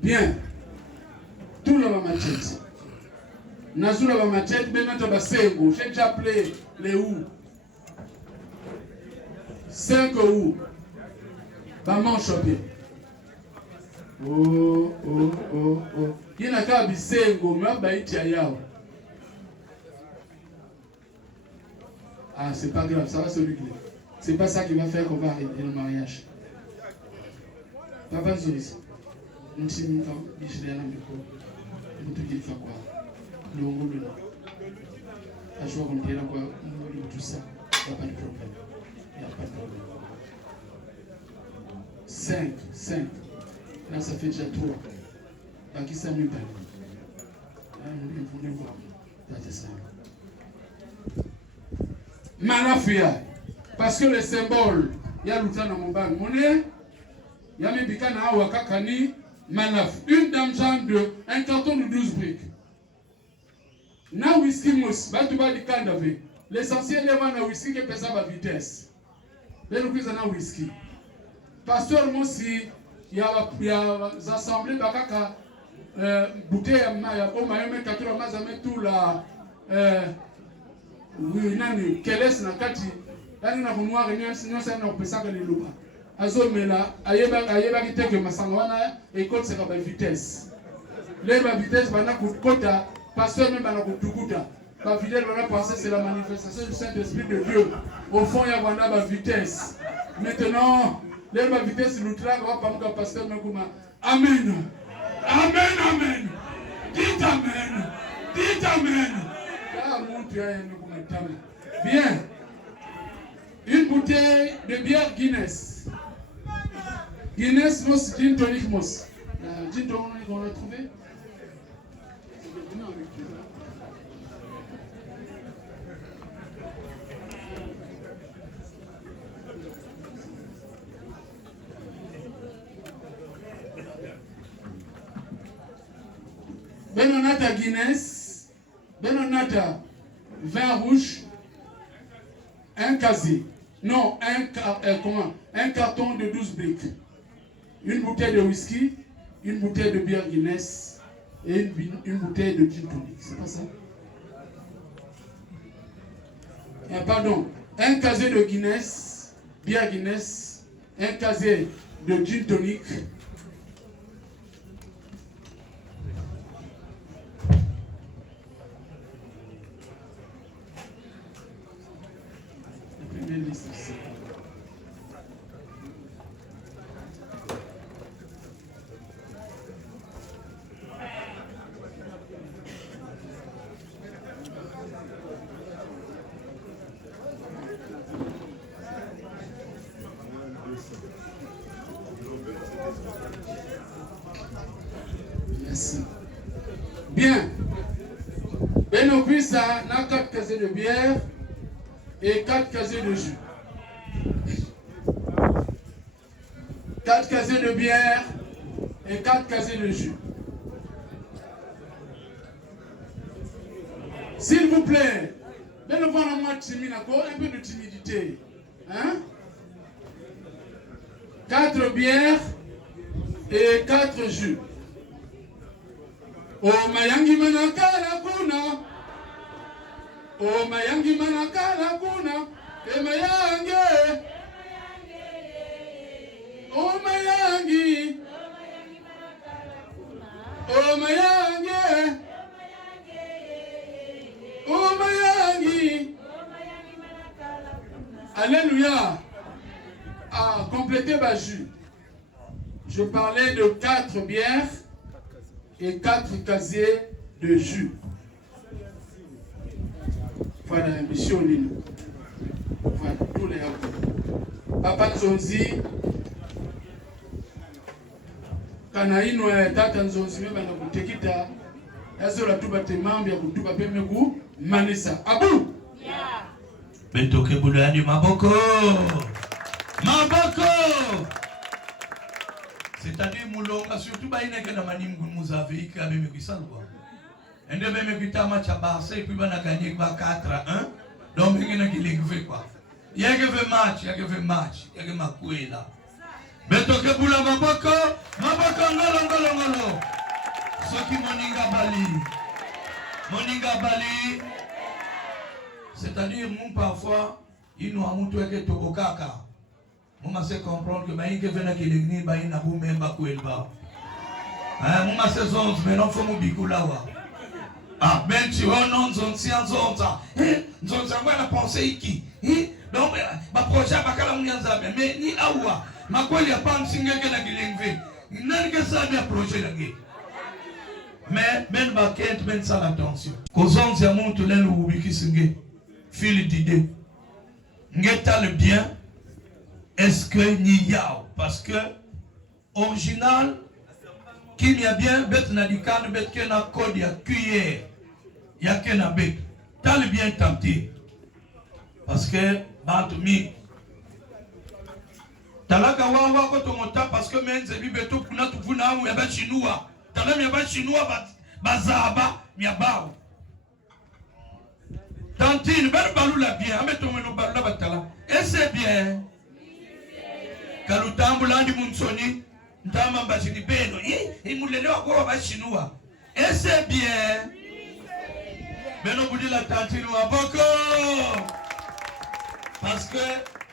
Bien. Tout le machette. Nazula va machette, mais maintenant va sengo. J'ai déjà appelé les houes. 5 houes. Va manche bien. Il n'a qu'à bisengo, mais baïti ayao. Ah, c'est pas grave, ça va se régler. C'est pas ça qui va faire qu'on va arrêter le mariage. Papa Zoris, nous sommes en train de nous dire quoi. Nous avons dit à chaque fois qu'on dit quoi, nous tout ça, il n'y a pas de problème. Il n'y a pas de problème. 5. Là, ça fait déjà 3. Bah, qui s'amuse pas? Vous voulez voir. C'est ça. Malafia. Parce que le symbole, il y a l'outil dans mon bag. Monnaie, il y a mes bicana à Wakakani, Malaf. Une dame genre de un carton de 12 briques. Na whisky mousse, bah tu vas dire quand d'avait. L'essentiel est na whisky qui pèse à vitesse. Mais nous prenons na whisky. Pasteur Moussi, il y a assemblées bakaka bouteille ya koma yome katula mazame tout la oui nani keles na kati yani na kunwa renyo sana na pesa ka liluka azomela ayeba kiteke masanga wana ekoti seka ba vitesse le ba vitesse bana kukota pasteur même bana kutukuta ba fidèle bana penser c'est la manifestation du Saint-Esprit de Dieu au fond ya bana ba vitesse maintenant le ba vitesse l'outra va pas me pasteur mekuma amen. Amen. Dites amen. Bien. Une bouteille de bière Guinness. Guinness Moss, gin tonic Moss. Gin tonic, on l'a trouvé? Benonata Guinness, Benonata vin rouge, un casier. Non, un carton de 12 briques. Une bouteille de whisky, une bouteille de bière Guinness et une bouteille de gin tonic. C'est pas ça? Pardon, un casier de Guinness, bière Guinness, un casier de gin tonic. Merci. Bien. Benopisa n'a 4 casiers de bière et 4 casiers de jus. 4 casiers de bière et 4 casiers de jus. S'il vous plaît, un peu de timidité. Hein? 4 bières et 4 jus. O mayangi manakala kuna. O mayangi manakala kuna. E mayangi. O mayangi. O mayangi. O mayangi. Alléluia. Ah, complétez ma jus. Je parlais de 4 bières et 4 casiers de jus. Voilà, mission Lino. Voilà, tous les autres. Papa Nzonzi, Kanaino Tata Nzonzi, même à la Boutekita, Azola Tuba Temambi, à Kutuba Pemeku, Manessa. Abou! Betoke Boulani Maboko! Maboko! C'est-à-dire Moulonga, surtout Baïna Kanamani Mouzavi, qui avait mis ça. Et de même que Tama Chabarse, et puis on a gagné 4-1. Donc, il y a qui quoi. Il y a que match, il y a que match, il y a que Makuela. Betoke Boula Maboko, Maboko Ngolo. Ce qui Moninga Bali. C'est-à-dire, nous parfois, il nous a montré que Tokokaka. On m'a fait comprendre que Baïna qui est venu, Baïna Boumé Makuelba. Muma saison, mais non, faut m'oubikoulawa. Ah, ben tu vois, non, zonza. Zonza, moi, la pensée ici. Donc, ma projet, ma kala mouyanza, mais ni awa. Ma quoi, il y a pas un signe que la guillemette. Il n'a que ça, bien projet la guillemette. Mais, ben, baquette, ben, ça l'attention. Causons, c'est mon tout l'aile ou biki singe. Fil d'idée. Ngeta le bien. Est-ce que ni yao? Parce que, original, qui n'y a bien, bête n'a dit qu'un bête qui n'a code, y'a cuillère. Y'a qu'un a bête. T'as le bien tenté. Parce que, bantoumi. Talaka wawa koto mota parce que menze bibeto kuna tufuna amu yaba chinois. Talam yaba chinois bazaba miyabao. Tantine, ben balou la bien, ameto meno balou la batala. Et c'est bien. Kalutambu landi munsoni, ntama mbashini beno. Imulelewa kwa ba chinois. Et c'est bien. Beno budi la tantine waboko. Parce que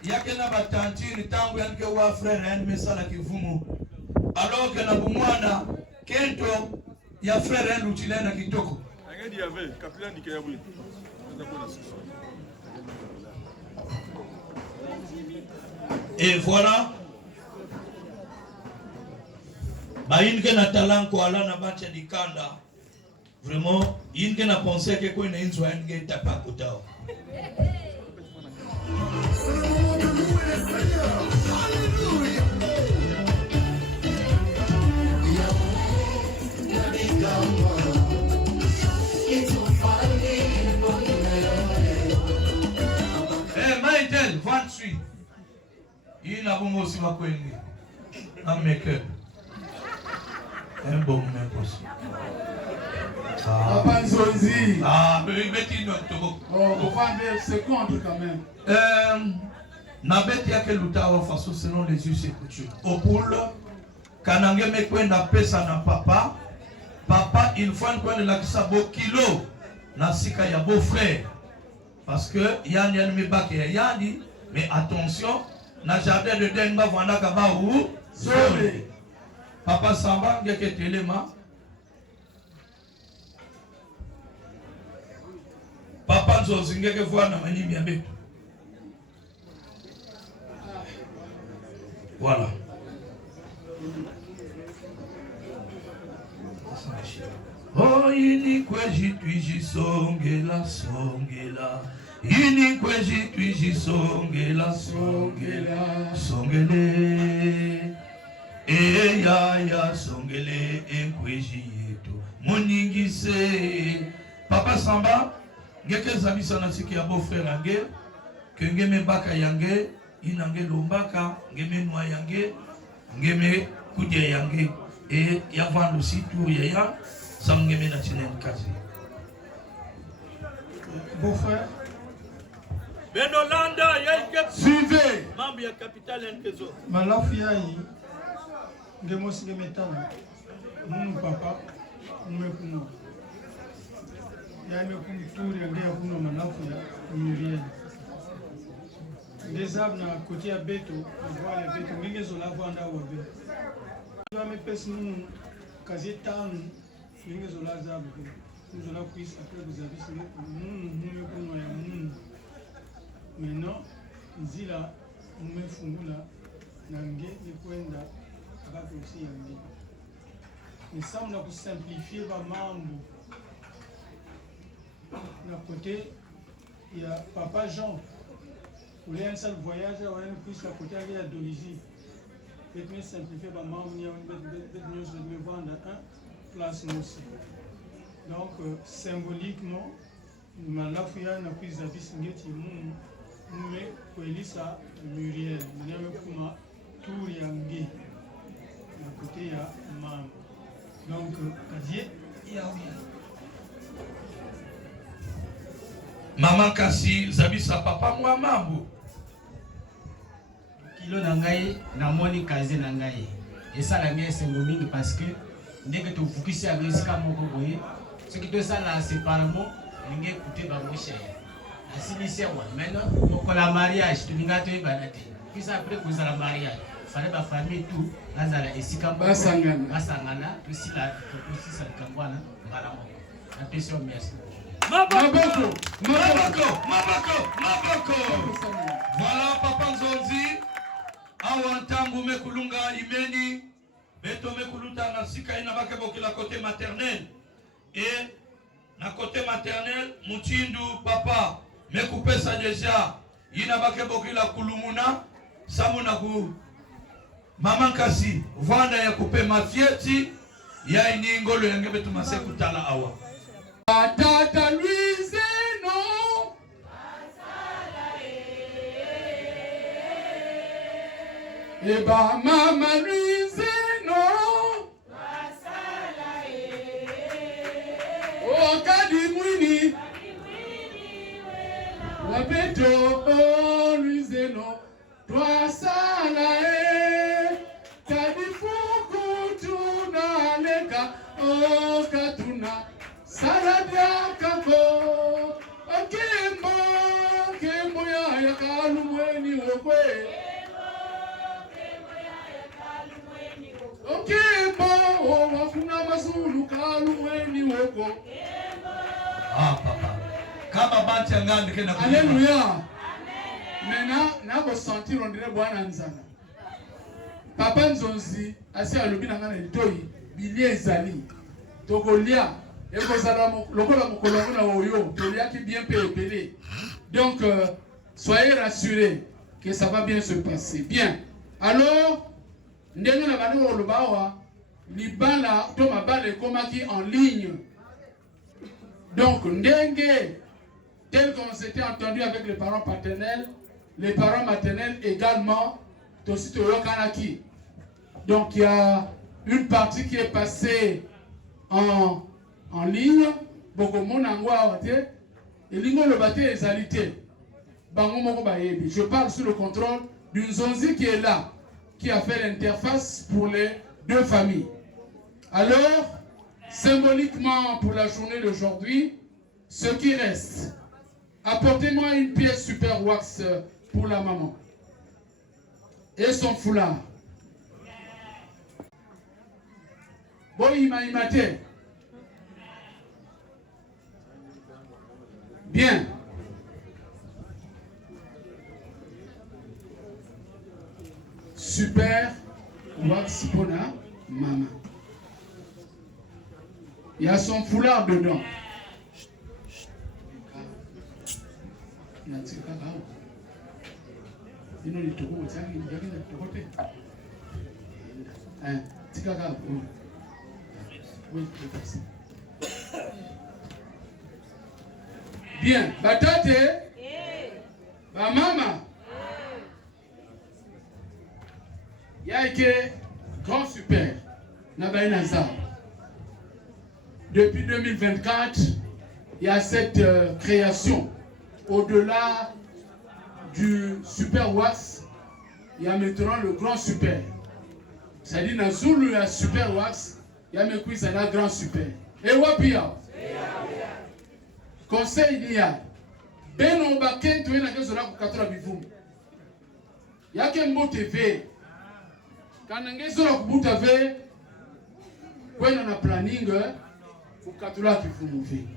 yakena batantini tangu yanke wa frère yani mesala kivumu. Alors que na bumwana kento ya frère yani lutilena kitoko. Angedi yave kapila ndikeyabu. Et voilà. Ba inke na talent ko ala na bacha dikanda. Vraiment, inke na penser que ko ina inzo yange tapakutao. Maïtel, 28. Il a bon aussi ma coïne. Un make-up. Un bon make-up. Papa Nzonzi. Ah, mais il met une autre. Oh, on va faire c'est contre quand même. Nabet yake lutawa façon selon les us et coutumes. Au poule, kanange me kwenda pesa na papa. Papa, il faut kwenda la kisabo kilo na sika ya beau frère. Parce que yani me bake yani, mais attention, na jardin de Denga vanda kaba ou zole. Papa Samba ngeke telema. Papa Nzozi ngeke voir na manimi ya betu. Voilà. Oh, ini kweji tuiji songela. Ini kweji tuiji songela. Songele. Ya songele enkweji yetu. Moningise. Papa Samba, ngeke zabisa na siki ya beau frère ange. Kenge me baka yange. Inange lombaka, ngeme noa yange, ngeme kudia yange, et yavan aussi tour yaya, sans ngeme national kazi. Beau-frère. Benolanda, y'a Suivez. membre ya capital Nkezo. Malafu yayi, ngemosi ngemetana, papa, mmekuno. Yame kumturi ngia kuno malafu ya Muriel. Des arbres na côté ya beto, voir les beto, mingi zola vanda wabe. Tu me pèse nous, quasi tant, mingi zola zabe. Nous zola puisse après vous avez signé, nous pour nous. Maintenant, zila, nous me fungula, nange, ni kwenda, bako aussi yange. Nous sommes là pour simplifier va mambo. Na côté, il y a Papa Jean. Vous voulez un seul voyage, vous avez plus la côté à Dolisie. Faites-moi simplifier, maman, vous me vendre un place aussi. Donc, symboliquement, la fouille n'a plus d'avis, c'est mais pour Elisa Muriel, nous avons comme tout yangé. À côté, il y a maman. Donc, Kadier, il y a rien. Maman kasi zabisa papa mwa mambo. Kilo nangai na moni kaze nangai. Esa la mie symbolique parce que dès que tu focuses à l'esca moko boye, ce qui te ça là séparément, ninge coûter ba mo cher. Asini c'est moi. Maintenant, pour la mariage, tu n'as pas balade. Puis après pour la mariage, fallait ba famille tout bazala esika basangana aussi ça kangwana mbala moko na peso merci Maboko. Voilà Papa Nzonzi awa ntangu mekulunga imeni beto mekuluta na sika ina bakebo kila côté maternel et na côté maternel mutindu papa mekupesa deja ina bakebo kila kulumuna samuna ku mama kasi vanda ya kupe mafieti ya iningolo yange betu maseku tala awa Tata Louise no Eba mama Louise no O kadi mwini Wabeto o Louise no Twasala kadi fuku tunaleka o katuna Saladia kako Kembo ya kalu mweni wokwe Kembo wafuna mazulu kalu mweni woko papa kama bati angandi kena kulipa Alléluia Maintenant nako sentir on dirait bwana nzana Papa Nzonzi asi alobina ngana litoi bilie ezali tokolia donc soyez rassurés que ça va bien se passer. Bien. Alors, ndenge na bana olobawa libala to mabale komaki en ligne. Donc ndenge tel qu'on s'était entendu avec les parents paternels, les parents maternels également aussi to yokanaki. Donc il y a une partie qui est passée en ligne, beaucoup mon angoisse, et l'ingo le bâté exalité. Je parle sous le contrôle d'une Zonzi qui est là, qui a fait l'interface pour les deux familles. Alors, symboliquement pour la journée d'aujourd'hui, ce qui reste, apportez-moi une pièce super wax pour la maman et son foulard. Bon, il m'a imité. Bien. Super wax pona maman. Il y a son foulard dedans. Bien, batate, ba mama, ya été grand super, Nabaïnaza. Depuis 2024, il y a cette création. Au-delà du super wax, il y a maintenant le grand super. C'est-à-dire, dans Zulu, il y a super wax, il y a même un grand super. Et wapia? Conseil il y a. Ben on va qu'être tu es dans quel ku katula bivumu. Ya ke mbo TV. Kana ngezora kubuta ve. Kwena na planning ku katula bivumu ve.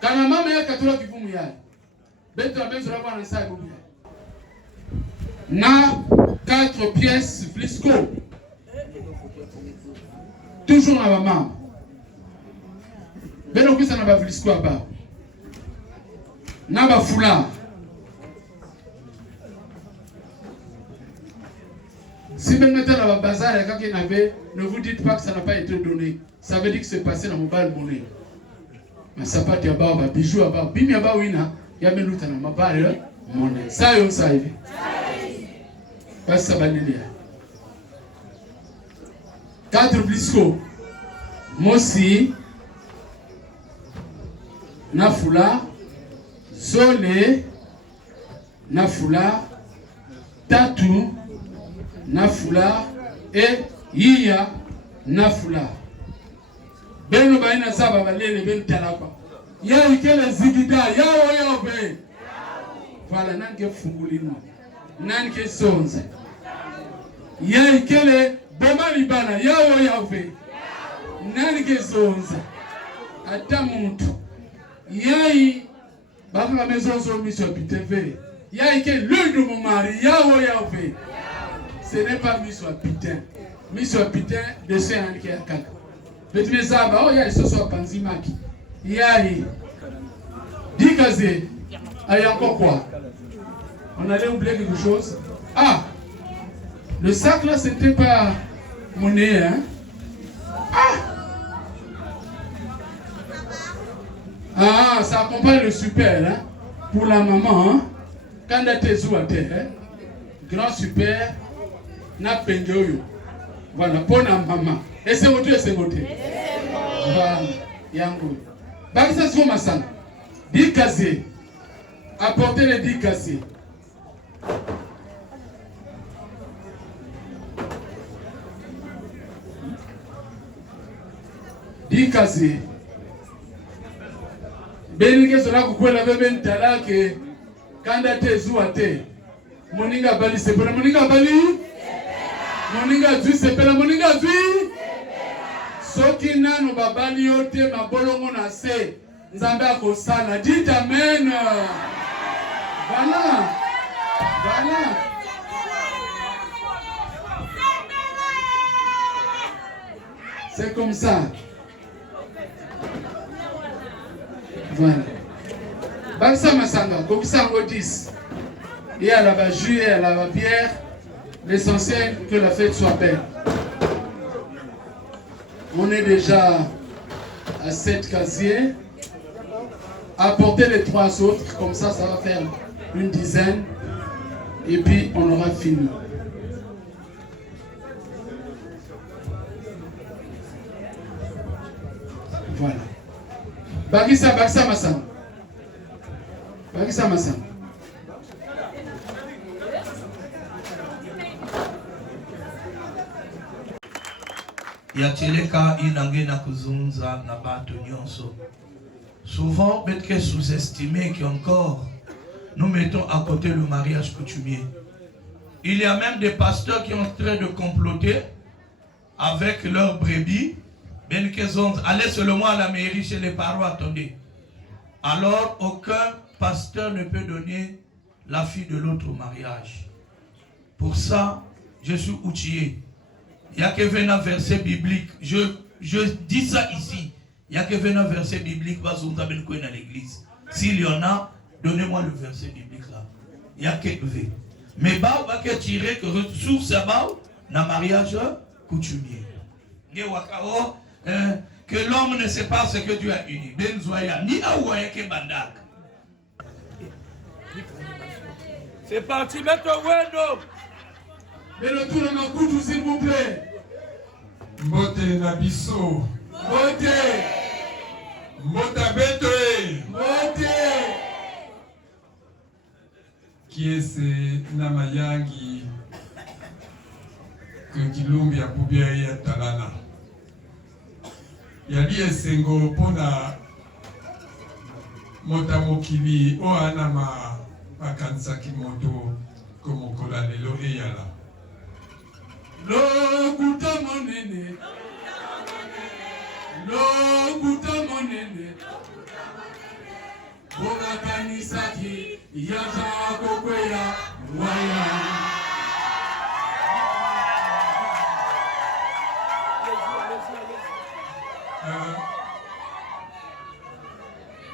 Kana mama ya katula bivumu ya. Beto abezora kwa na sai bobi. Na 4 pièces Flisco. Toujours la maman. Ben okisa na ba Flisco aba. Na ba foulard. Si même maintenant la bazar et quelqu'un avait, ne vous dites pas que ça n'a pas été donné. Ça veut dire que c'est passé dans mon bal monnaie. Mais ça pas dire bah bijou aba, bimi aba wina, ya meluta na mabal monnaie. Ça yo ça hivi. Pas ça banilia. 4 Flisco. Mosi na foulard. Zole na foulard, Tatu na foulard et Iya na foulard. Beno baina saba balele ben talapa. Ya ikele zigida ya obe. Voilà nanke fungulino. Nanke sonze. ya ikele boma libana yawo yawe nani gezonza ata muntu yai baka mezonzo mission piteve yai ke l'une de mon mari yawo yawe. Ce n'est pas mission pitin. Mission pitin de ce an qui a kaka. Petit mezaba oh yai soso panzimaki. Yai dikaze aïe encore quoi? On allait oublier quelque chose. Ah, le sac là, c'était pas monnaie, hein? Ah, ça accompagne le super, hein? Pour la maman, hein? Quand elle était sous à terre, hein? Grand super, n'a pendoyo. Voilà, pour la maman. Et c'est votre, c'est votre. Voilà, yango. Bah, ça se fait ma sang. 10 casiers. Apportez les 10 casiers. Dikazi benike sola kukwela bebe ntala ke kanda te zuwa te moninga bali sepela moninga bali moninga zwi sepela moninga zwi soki nano babali yote mabolongo na se nzambe akosala dit amen. Voilà. Voilà. C'est comme ça. Voilà. Baksa Masanga, Kokisango 10. Et à la jus et à la bière, l'essentiel que la fête soit belle. On est déjà à 7 casiers. Apportez les 3 autres, comme ça, ça va faire une dizaine. Et puis, on aura fini. Voilà. Bagisa Masang. Bagisa Masang. Yateleka inange na kuzunza na bato nyonso. Souvent, peut-être sous-estimé qu'encore nous mettons à côté le mariage coutumier. Il y a même des pasteurs qui sont en train de comploter avec leurs brebis. Allez seulement à la mairie chez les parents, attendez. Alors, aucun pasteur ne peut donner la fille de l'autre au mariage. Pour ça, je suis outillé. Il n'y a que un verset biblique. Je dis ça ici. Il n'y a que un verset biblique dans l'église. S'il y en a, donnez-moi le verset biblique là. Il n'y a que V. Mais bah, on va tirer que sur ça dans mariage coutumier. Que l'homme ne sait pas ce que Dieu a uni. C'est parti, mettez Wendo. Mais le tour de Makutu, s'il vous plaît. Mbote Nabiso. Mbote. Mbotabete. Mbote. Qui est ce Namayangi que Kilumbi a Poubiaï à Talana. Yali esengo pona motamokili o anama akansaki moto komokola lelo eyala. Lokuta monene. Lokuta monene. Boga kanisaki yaza kokweya waya.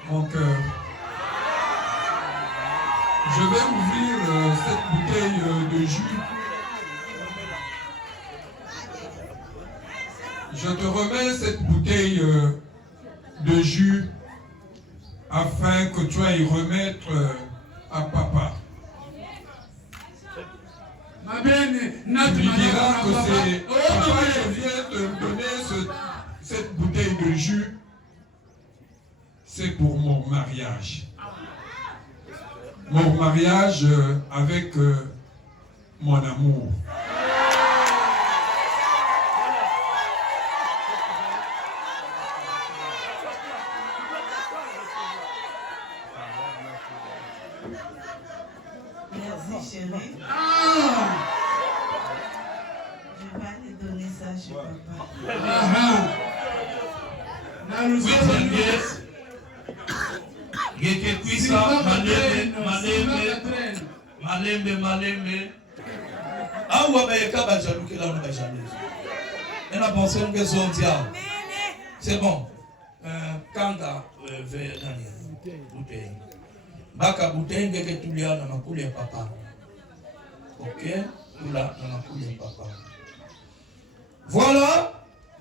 Mon cœur. Je vais ouvrir cette bouteille de jus. Je te remets cette bouteille de jus afin que tu ailles remettre à papa. Tu lui diras que c'est papa qui vient te donner cette bouteille de jus. C'est pour mon mariage. Mon mariage avec mon amour. Merci chérie. Geke kwisa malembe. Awa bayeka bajalukela no bajaluse. Elle a pensé que zondia. C'est bon. Kanga vers Daniel. Bouteille. Baka bouteille ngeke tulia na makuli ya papa. OK? Tula na makuli ya papa. Voilà.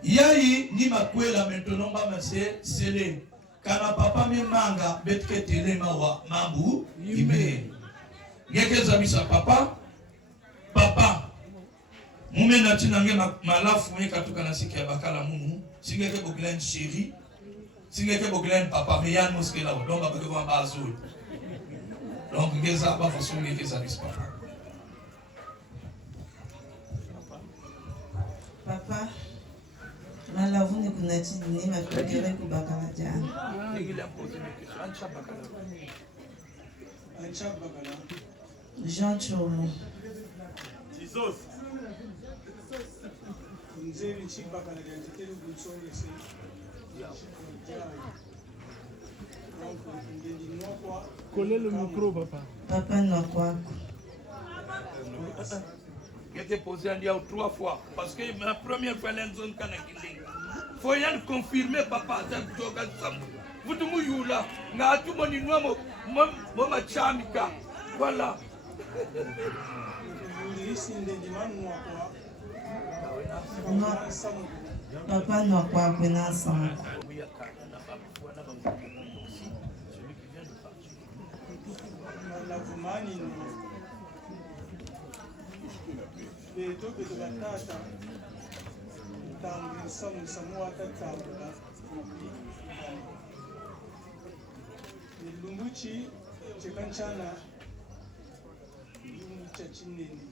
Yai ni makwela maintenant ba mase sele. Kana papa me manga betke telema wa mambu ibe. Ngeke zabisa papa. Mume na tinange malafu meka tukana sikia bakala mumu. Singeke bokila chéri. Singeke bokila papa me yan moskela o donc ba ko ba azul. Donc ngeza ba façon ngeke zabisa papa. Papa, malavu ni kuna chini ma tukele kubakala jana. Jean Cholo. Collez le micro, papa. Papa non quoi. J'ai été posé un dia 3 fois parce que ma première fois dans zone kanakili. Faut y aller confirmer papa ça toka samu. Vous tout muyula na tu moni nomo mama chamika. Voilà. Papa non quoi pena sang. Lumbuchi chekanchana lumbucha chinene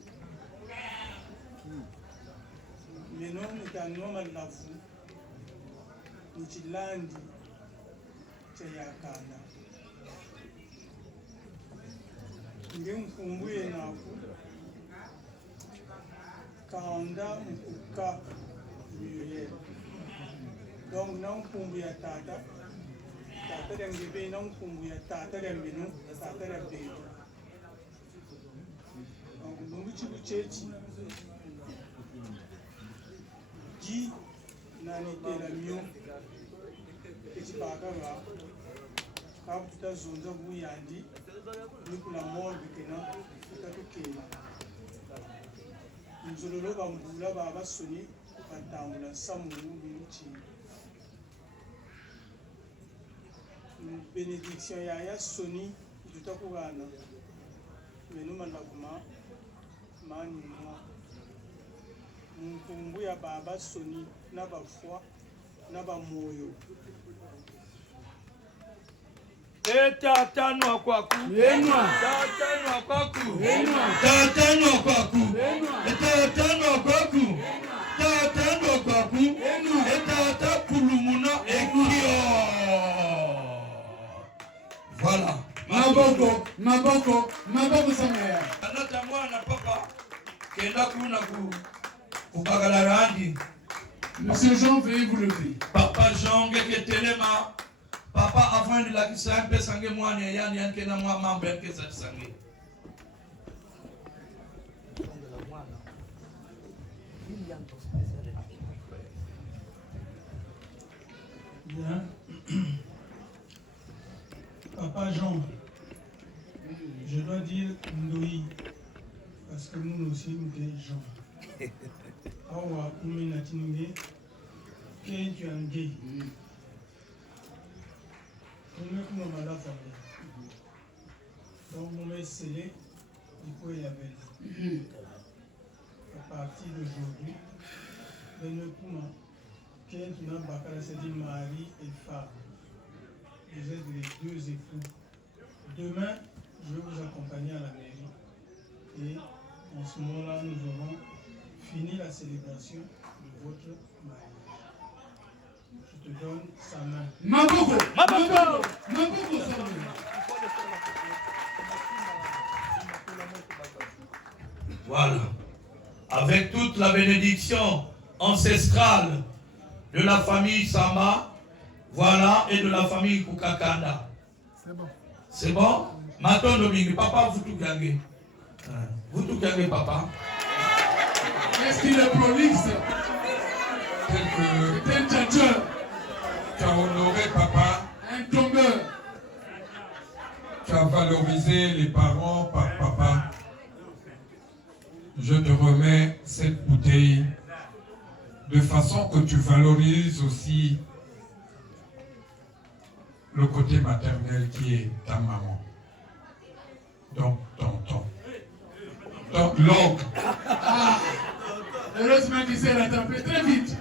meno nitanoma lafu nichilandi chayakana ngemkumbuye naku kaanda mkuka muyele donc na nkumbu ya tata ya ngebe na nkumbu ya tata ya meno tata ya bebe donc lumbuchi buchechi ji nani tela mio eti bagaga kabuta zonza buyandi nikula morgue kena itatokela nzololo bambula baba soni batambula samulu bimuchi bénédiction ya soni tutakugana menu mandakuma mani mwa mkumbu ya baba soni na bafwa na bamoyo Tatanwa kwaku. Yenwa. Tatanwa kwaku. Yenwa. Tatanwa kwaku. Yenwa. Tatanwa kwaku. Tatanwa kwaku. Yenwa. Tata kulumuna ekio. Voilà. Maboko samaya. Anata mwana papa kenda kuna kubagala randi. Monsieur Jean, veuillez vous lever. Papa Jean ngeke telema. Papa avant de la kisambe sange mwani yani yanke na mwa mambo yake za sange. Bien. Papa Jean, je dois dire Ndoyi, parce que nous aussi nous sommes Jean. Awa kumi na tinge, ke tu ange. On est comme on va la faire. Donc on va sceller, il faut y aller. À partir d'aujourd'hui, le Nekuma, qui est une bakara, c'est-à-dire mari et femme. Vous êtes les deux époux. Demain, je vais vous accompagner à la mairie. Et en ce moment-là, nous aurons fini la célébration de votre mariage. Je te donne sa main. Maboko. Voilà. Avec toute la bénédiction ancestrale de la famille Sama, voilà, et de la famille Kukakanda. C'est bon. C'est bon? Maintenant, Domingue, papa, vous tout gagnez. Vous tout gagnez, papa. Est-ce qu'il est prolixe? Tel Un tchatcheur. tu as honoré papa, Un tombeur. tu as valorisé les parents par papa. Je te remets cette bouteille de façon que tu valorises aussi le côté maternel qui est ta maman. Donc, tonton. Donc, l'oncle. Ah, heureusement qu'il s'est rattrapé très vite.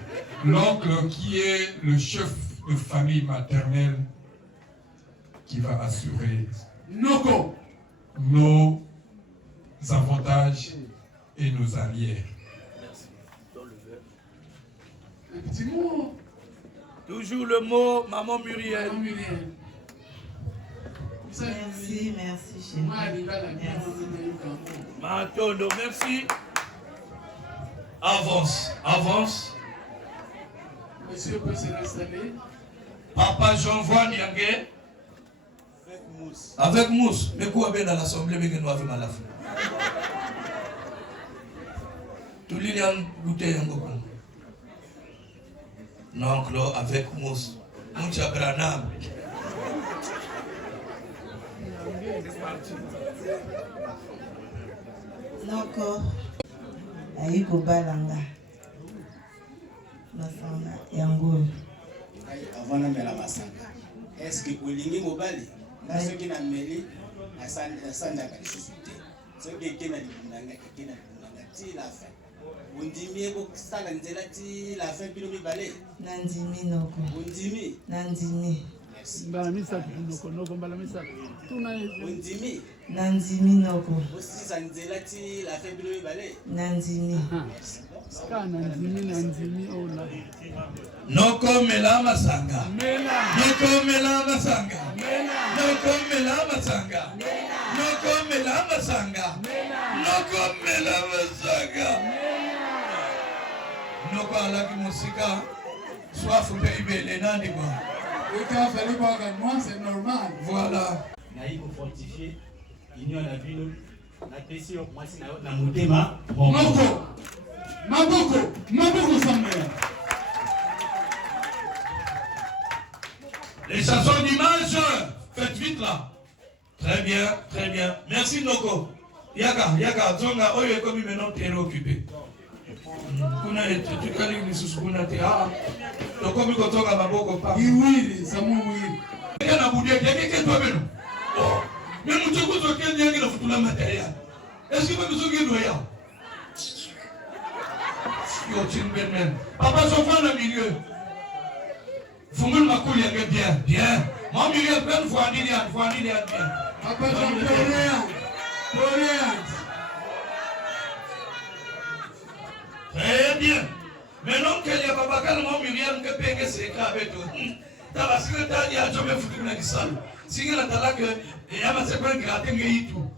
L'oncle qui est le chef de famille maternelle qui va assurer Noko. nos avantages et nos arrières. Un petit mot. Toujours le mot, maman Muriel. Maman Muriel. Merci, merci, chérie. Matondo, merci. Avance, avance. Monsieur peut se l'installer. Papa Jean-Voix Niangé. Avec mousse. Mais quoi bien dans l'assemblée, mais que nous avons mal à faire. Tout le monde goûté un beaucoup. Non, Claude, avec mousse. Moucha Branham. Noko. Aiko balanga. Masanga yango. Avant de la masanga. Est-ce que vous voulez mobali? Na ceux qui n'ont mêlé, na sanda kalisite. Ceux qui n'ont ti la fin. Undimi ko sala nzela ti la fin bilo mi balé. Nandimi noko. Undimi. Nandimi. Balamisa noko balamisa. Undimi. Nandimi noko. Aussi sanzela ti la fin bilo mi balé. Nandimi. Nandimi ola. Noko mela masanga. Mela. Noko mela masanga. Mela. Noko mela masanga. Noko mela masanga. Noko mela masanga. Noko alaki musika. Soif payé nandi quoi. Et quand il fallait voir avec moi, c'est normal. Voilà. nayi kofortifie union na bino napesi yo mwasi na yo na motema Moko. Maboko. Maboko Samuel. Les chansons d'image, faites vite là. Très bien, très bien. Merci Noko. Yaga, Zonga, oye comme maintenant t'es occupé. Kuna tu kali ni susukuna te ah. Toko mi kotoka maboko pa. Iwili, Samuel Iwili. Kana budia keke toi beno. Oh, mais nous tu ko ken nyangi na futula matériel. Est-ce que vous avez vu ya? Yo tin ben. Papa Sofan le milieu. Fungul makuli yake bien, bien. Mon milieu plein fois bien. Papa Jean Coréen. Très bien. Maintenant qu'il y a papa quand mon milieu que penge c'est avec tout. T'as secrétaire ya jamais foutu na kisalo. Singa la talaka et ya ma se prendre gratter ngi tout.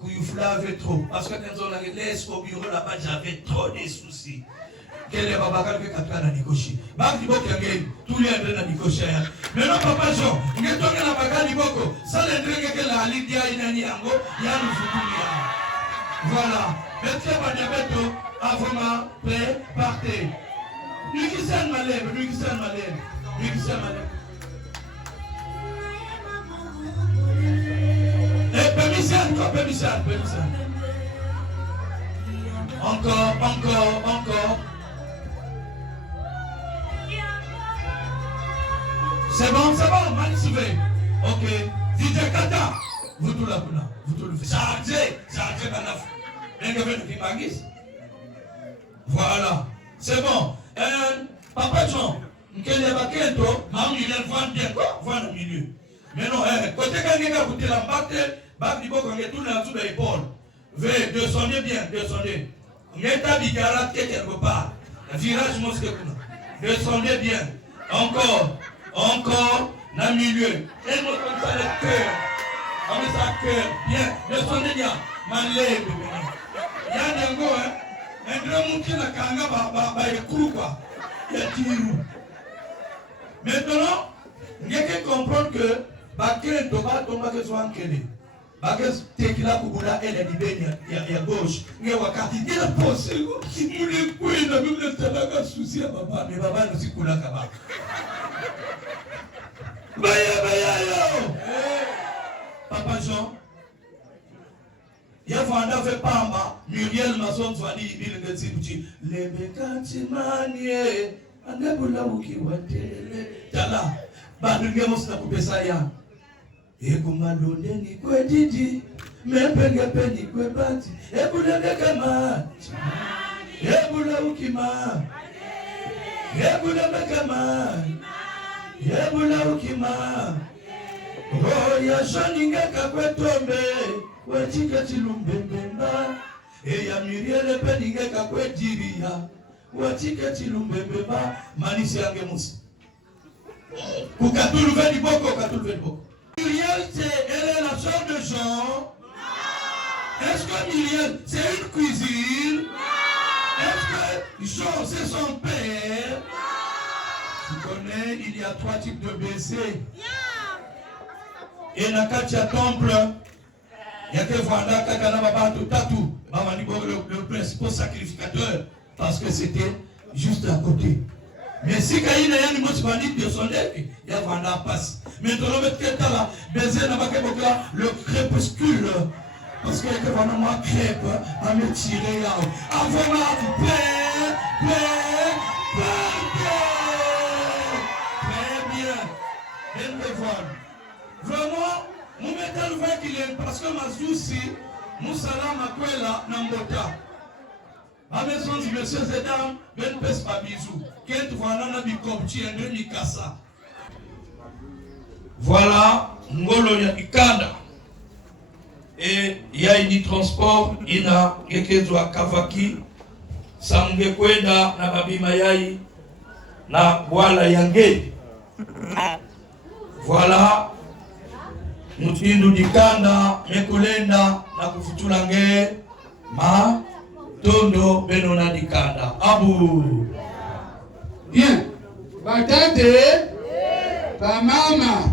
Kuyu flave trop parce que quand on a laissé au bureau là-bas j'avais trop de soucis. Quel est papa quand que katana nikoshi. Ba ki boko yange tous les entraîneurs na nikoshi. Maintenant papa Jean, ngetonga na bagali boko. Ça l'entraîneur que la lidia inani yango ya nous futuria. Voilà. Mettez ma diabète avant prêt partez. Lui qui s'en malève. Permission. Encore. C'est bon, magnifique. Ok. DJ Kata, vous tout là, vous tout le faites. Chargez, Banaf. Voilà. C'est bon. Papa Jean, quel est le baqueto, maman, il est vendu au milieu. Mais non, côté quand il a goûté la batte du boko, on est tout dans sous l'épaule. Veuillez, descendez bien. On est à Bigara, quelque part. Le virage mosquée. Descendez bien. Encore, dans le milieu. Et nous comme ça le cœur. On met ça cœur. Bien, descendez bien. Malé, bébé. Yann Yango, hein. Indra Moukina Kanga ba écrou quoi. Il y a tirou. Maintenant, il y a que comprendre que Baké Toba Tomba que soit en Kélé. Baké Tekila Kubula elle est libérée, il y a gauche. Il y a Wakati. Il y a posé. Il y a quoi il a même le talaga souci à Baba. Mais Baba nous y coula Kaba. Baya yo. Papa Jean. Il y a Fanda fait Pamba. Muriel Mason Fani Bill Gatsibuchi. Les Bekati Manie. Andabula Wuki Watele. Tala. Badunge Mosna Kupesaya. Ekumalonde ni kwe didi, mepenge peni kwe bati, ebulebeke mati, ebula ukima, ebulebeke mati, ebula ukima, oh ya shaningeka kwe tombe, kwe chike chilumbembemba, ya miriele peningeka kwe diria, kwe chike chilumbembemba, manisi yange musi. Kukatulu veni boko, katulu veni boko. Muriel, elle est la soeur de Jean. Est-ce que Muriel, c'est une cuisine? Est-ce que Jean, c'est son père? Tu connais, il y a 3 types de baisers. Et dans le temple, il y a que Vanda, Kakana, Baba, Tatu, le principal sacrificateur, parce que c'était juste à côté. Mais si il y a une motivation de son il y a Vanda passe. Maintenant, le crépuscule. Parce que je vais moi crêpe à me tirer là. Avant la paix. Très bien. Vraiment, nous mettons le vin qu'il est. Parce que ma souci, nous salam à quoi là, Nambota. Ma maison, monsieur et dames, ben pèse pas bisous. Quand tu vois un ami comme tu es de Mikasa. Voilà, Ngolo Yakikanda. Et il y a une transport, il y a Gekezwa Kavaki, Sange Kwenda, na Babi Mayai, na Wala Yange. Voilà, Mutindu Dikanda, Mekulenda, na Kufutulange, Ma, Tondo, Benona Dikanda. Abu. Bien. Batate, ba mama.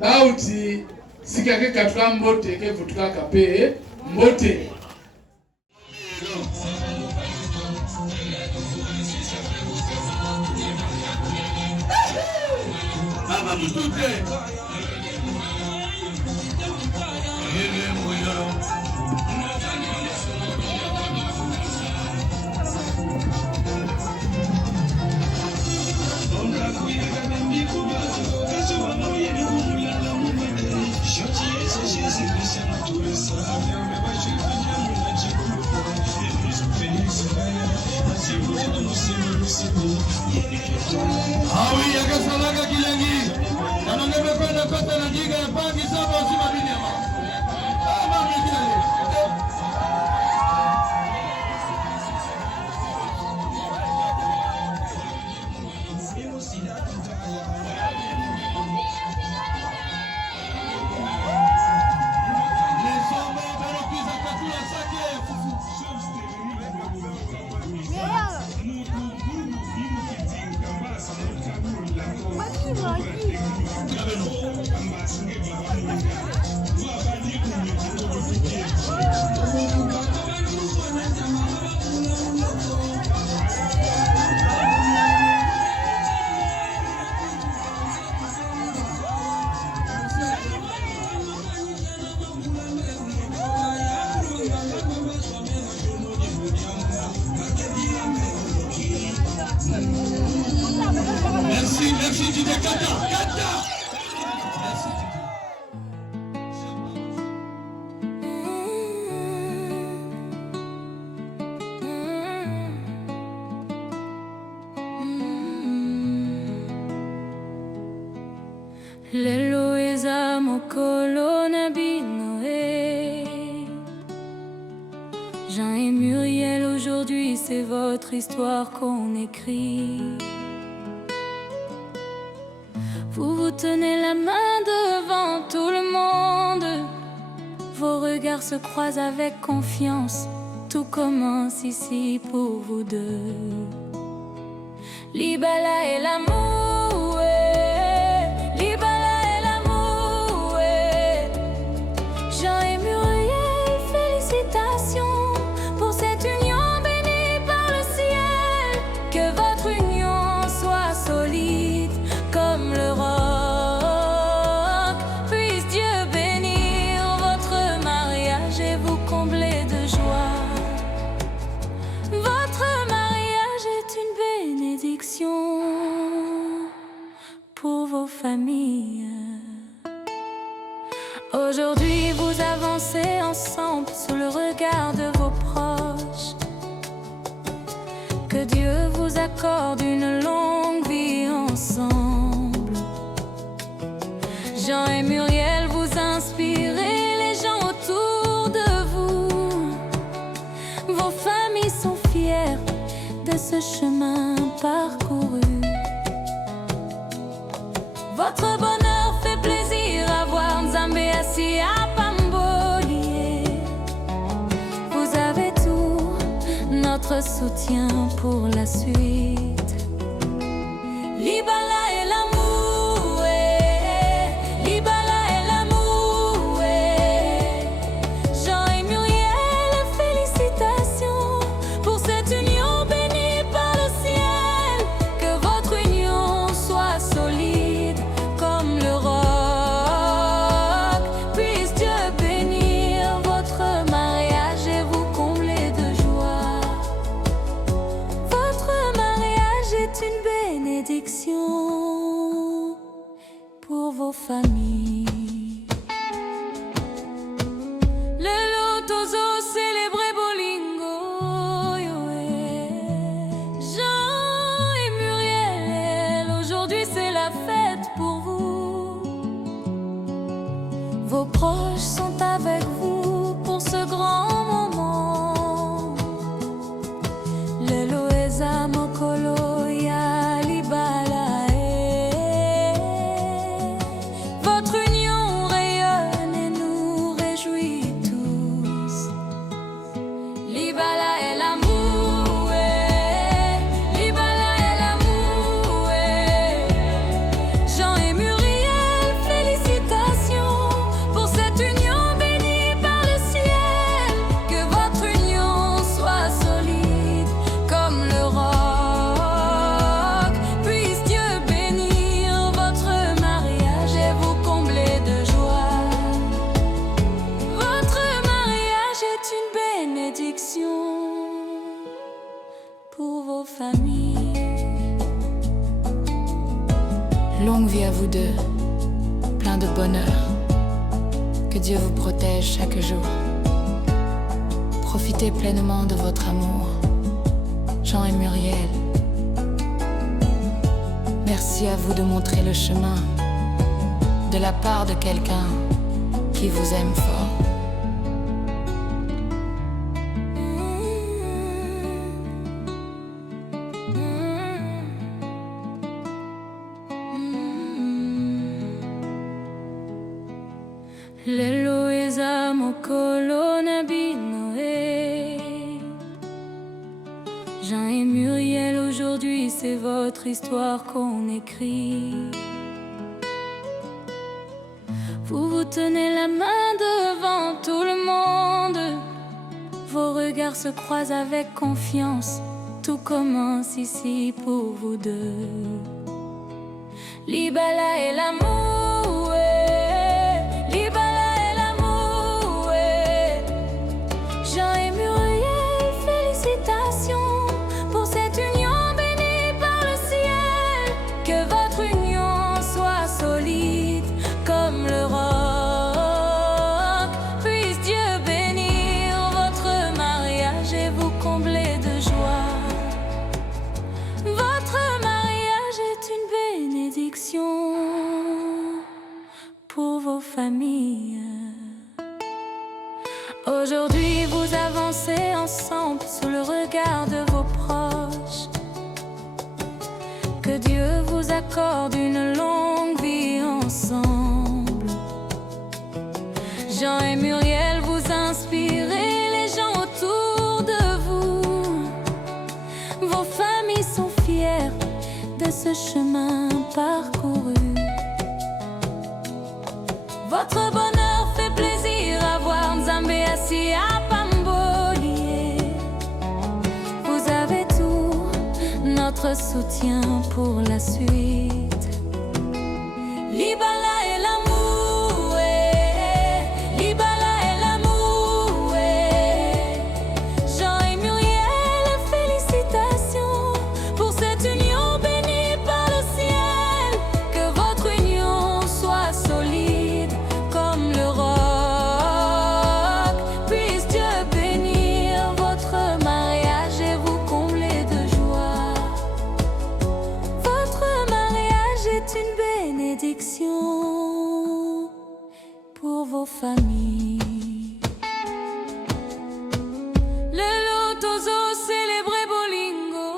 Bauti sikake katwa mbote ke vutuka kape mbote. Mama mtute. Ele moyo. Ah oui, Yakasalaga Kilangi. On avait fait le côté de la digue et pas qui s'en va aussi ma vie. Merci Didier Kata. Merci Didier. Lelo eza mokolo na binoé. Jean et Muriel, aujourd'hui c'est votre histoire qu'on écrit. Vous vous tenez la main devant tout le monde, vos regards regards se croisent avec confiance. Tout commence ici pour vous deux. Libala et l'amour, Libala et l'amour, Jean et Muriel, félicitations pour cette union bénie par le ciel. Que votre union soit solide comme le roc. Puisse Dieu bénir votre mariage et vous combler de joie. Votre mariage est une bénédiction pour vos familles. Aujourd'hui, vous avancez ensemble sous le regard de vos proches. Que Dieu vous accorde une longue vie ensemble. Jean et Muriel, vous inspirez les gens autour de vous. Vos familles sont fières de ce chemin parcouru. Votre bonheur fait plaisir à voir. Nzambe assis à Pambolier. Vous avez tout notre soutien pour la suite. Libala et l'amour, Libala et l'amour, Jean et Muriel, félicitations pour cette union bénie par le ciel. Que votre union soit solide comme le roc. Puisse Dieu bénir votre mariage et vous combler de joie. Votre mariage est une bénédiction pour vos familles. Le lotozo célébré bolingo, Jean et Muriel, aujourd'hui c'est la fête pour vous. Vos proches sont avec vous pour ce grand moment. Lelo eza mokolo ya libala, votre union rayonne et nous réjouit tous. Libala et l'amour, Libala et l'amour, Jean et Muriel, félicitations pour cette union bénie par le ciel. Que votre union soit solide comme le roc. Puisse Dieu bénir votre mariage et vous combler de joie. Votre mariage est une bénédiction pour vos familles. Longue vie à vous deux, plein de bonheur. Que Dieu vous protège chaque jour. Profitez pleinement de votre amour. Jean et Muriel, merci à vous de montrer le chemin de la part de quelqu'un qui vous aime fort. Lelo eza mokolo na binoé. Jean et Muriel, aujourd'hui c'est votre histoire qu'on écrit. Vous vous tenez la main devant tout le monde. Vos regards se croisent avec confiance. Tout commence ici pour vous deux. Libala et l'amour, Libala et l'amour, Jean et Muriel, félicitations pour cette union bénie par le ciel. Que votre union soit solide comme le roc. Puisse Dieu bénir votre mariage et vous combler de joie. Votre mariage est une bénédiction pour vos familles. Aujourd'hui, vous avancez ensemble sous le regard de vos proches. Que Dieu vous accorde une longue vie ensemble. Jean et Muriel vous inspirent ce chemin parcouru. Votre bonheur fait plaisir à voir, Nzambe assis à Pambolier. Vous avez tout, notre soutien pour la suite. Libala et l'amour, Libala et l'amour, Jean et Muriel, félicitations pour cette union bénie par le ciel. Que votre union soit solide comme le roc. Puisse Dieu bénir votre mariage et vous combler de joie. Votre mariage est une bénédiction pour vos familles. Le lotozo célébré bolingo,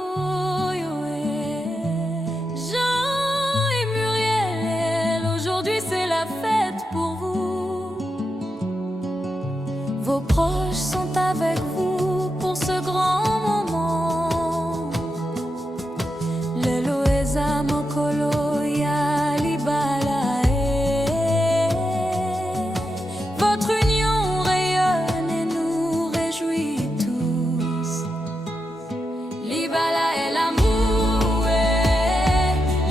Jean et Muriel, aujourd'hui c'est la fête pour vous. Vos proches sont avec vous pour ce grand moment. Le loeza mokolo ya libala. Votre union rayonne et nous réjouit tous. Libala et l'amour,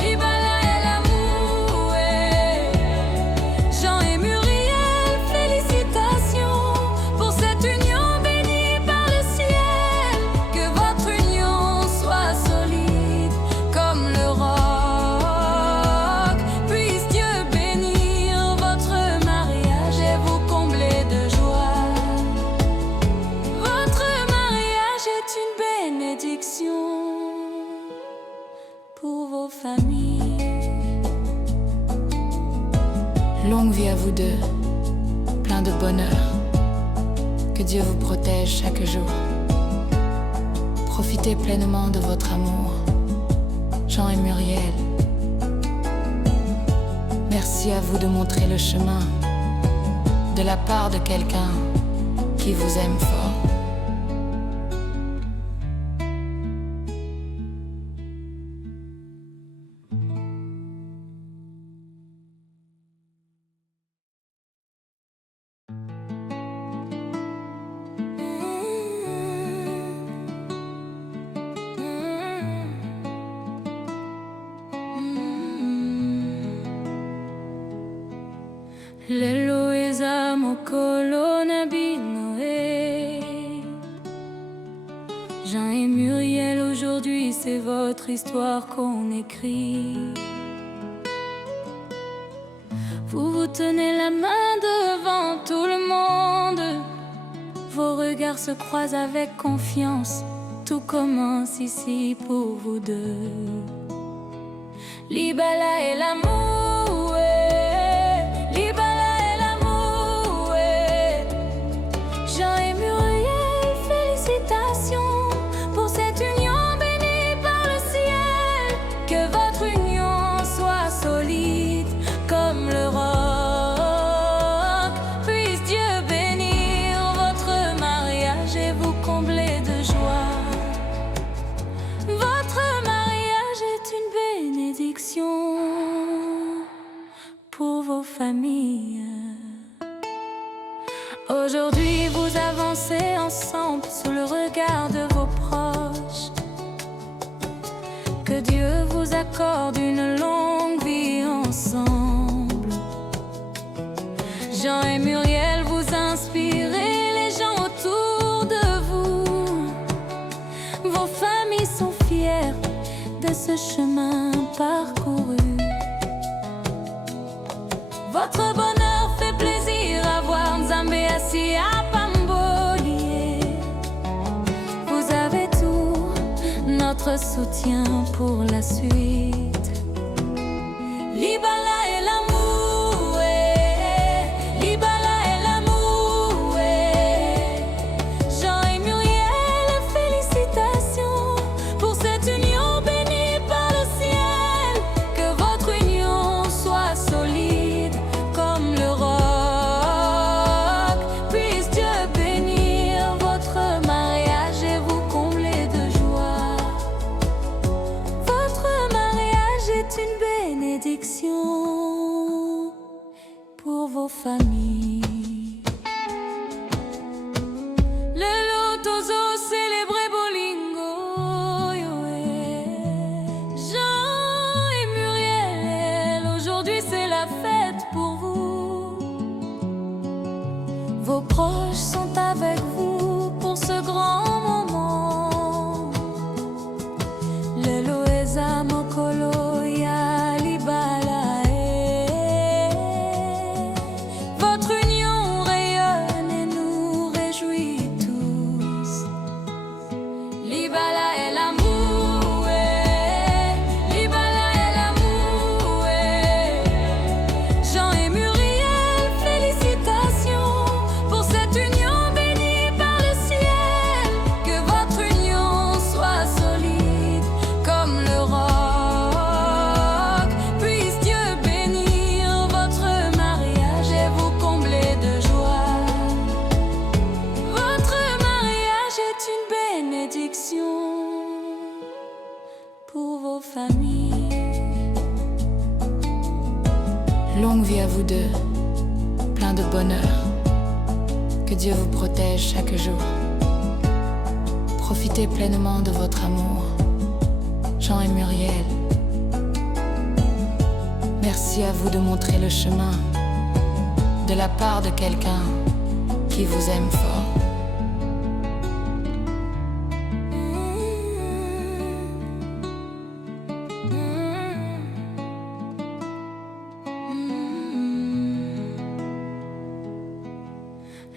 Libala et l'amour, Jean et Muriel, félicitations pour cette union bénie par le ciel. Que votre union soit solide comme le roc. Puisse Dieu bénir votre mariage et vous combler de joie. Votre mariage est une bénédiction pour vos familles. Longue vie à vous deux, plein de bonheur. Que Dieu vous protège chaque jour. Profitez pleinement de votre amour. Jean et Muriel, merci à vous de montrer le chemin de la part de quelqu'un qui vous aime fort. Lelo eza mokolo na binoé. Jean et Muriel, aujourd'hui c'est votre histoire qu'on écrit. Vous vous tenez la main devant tout le monde. Vos regards se croisent avec confiance. Tout commence ici pour vous deux. Libala et l'amour, Libala et l'amour, Jean et Muriel, félicitations pour cette union bénie par le ciel. Que votre union soit solide comme le roc. Puisse Dieu bénir votre mariage et vous combler de joie. Votre mariage est une bénédiction pour vos familles. Aujourd'hui vous avancez ensemble sous le regard de vos proches. Que Dieu vous accorde une longue vie ensemble. Jean et Muriel, vous inspirez les gens autour de vous. Vos familles sont fières de ce chemin parcouru. Votre bonheur fait plaisir à voir, Nzambe assis à Pambolier. Vous avez tout, notre soutien pour la suite. Libala et l'amour, Libala et l'amour, Jean et Muriel, félicitations pour cette union bénie par le ciel. Que votre union soit solide comme le roc. Puisse Dieu bénir votre mariage et vous combler de joie. Votre mariage vos familles. Lelo tozo célébrer bolingo, Jean et Muriel, aujourd'hui c'est la fête pour vous. Vos proches sont avec vous pour ce grand moment. Lelo eza mokolo ya libala. Votre union rayonne et nous réjouit tous. Libala est l'amour, Libala est l'amour. Jean et Muriel, félicitations pour cette union bénie par le ciel. Que votre union soit solide comme le roc. Puisse Dieu bénir votre mariage et vous combler de joie. Votre mariage est une bénédiction pour vos familles. Longue vie à vous deux, plein de bonheur. Que Dieu vous protège chaque jour. Profitez pleinement de votre amour. Jean et Muriel, merci à vous de montrer le chemin de la part de quelqu'un qui vous aime fort.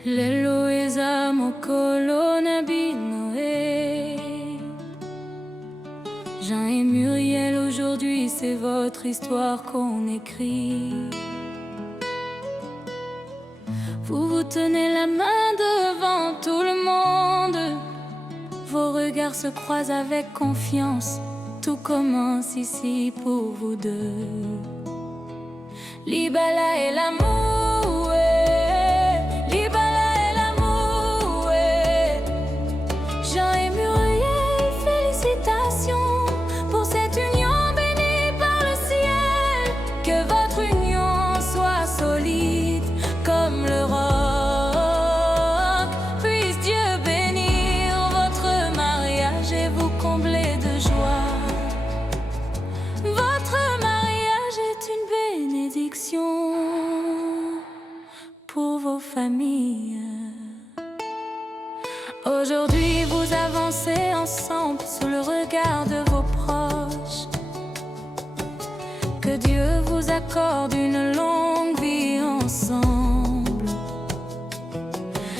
Lelo eza mokolo na bino, Jean et Muriel, aujourd'hui c'est votre histoire qu'on écrit. Vous vous tenez la main devant tout le monde. Vos regards se croisent avec confiance. Tout commence ici pour vous deux. Libala est l'amour, Libala est l'amour. Jean et Muriel, félicitations pour cette union bénie par le ciel. Que votre union soit solide comme le roc. Puisse Dieu bénir votre mariage et vous combler de joie. Votre mariage est une bénédiction pour vos familles. Aujourd'hui vous avancez ensemble sous le regard de vos proches. Que Dieu vous accorde une longue vie ensemble.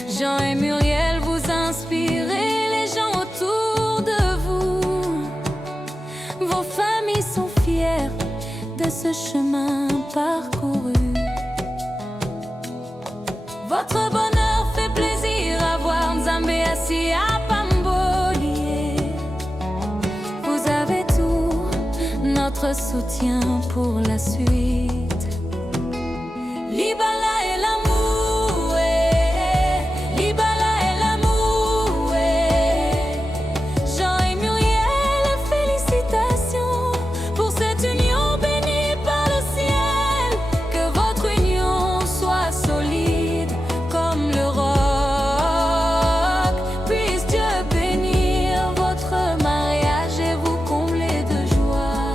Jean et Muriel, vous inspirez les gens autour de vous. Vos familles sont fières de ce chemin parcouru. Votre bonheur fait plaisir à voir. Nzambe assis à Pamboli. Vous avez tout notre soutien pour la suite. Libala est l'amour, Libala est l'amour. Jean et Muriel, félicitations pour cette union bénie par le ciel. Que votre union soit solide comme le roc. Puisse Dieu bénir votre mariage et vous combler de joie.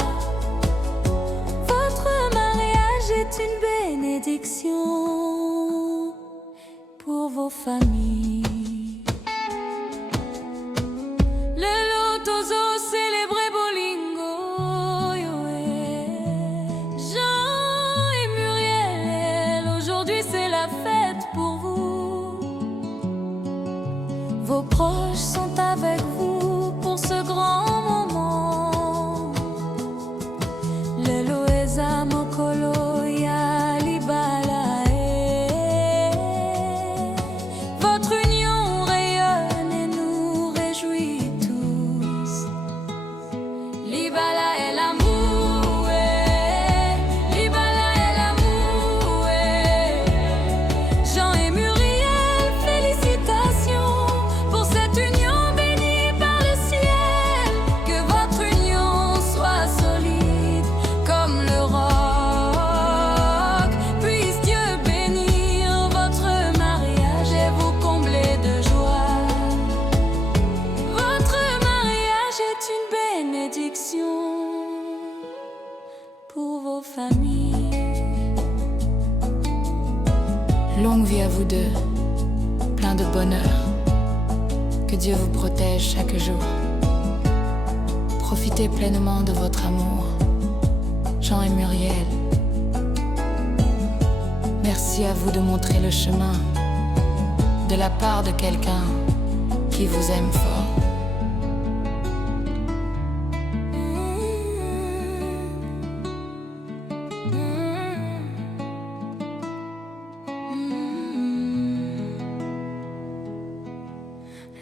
Votre mariage est une bénédiction pour vos familles. Lelo tozo célébrer bolingo, Jean et Muriel, aujourd'hui c'est la fête pour vous. Vos proches sont avec vous pour ce grand moment. Lelo eza mokolo ya libala. Votre union rayonne et nous réjouit tous. Libala est l'amour, Libala est l'amour. Jean et Muriel, félicitations pour cette union Longue vie à vous deux, plein de bonheur. Que Dieu vous protège chaque jour. Profitez pleinement de votre amour. Jean et Muriel. Merci à vous de montrer le chemin de la part de quelqu'un qui vous aime fort.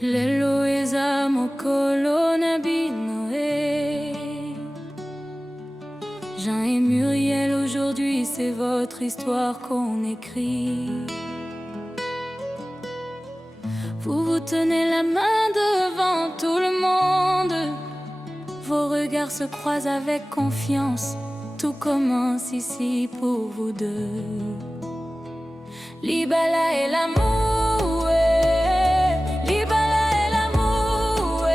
Lelo eza mokolo na binoé. Jean et Muriel, aujourd'hui c'est votre histoire qu'on écrit. Vous vous tenez la main devant tout le monde. Vos regards se croisent avec confiance. Tout commence ici pour vous deux. Libala et l'amour, Libala et l'amour,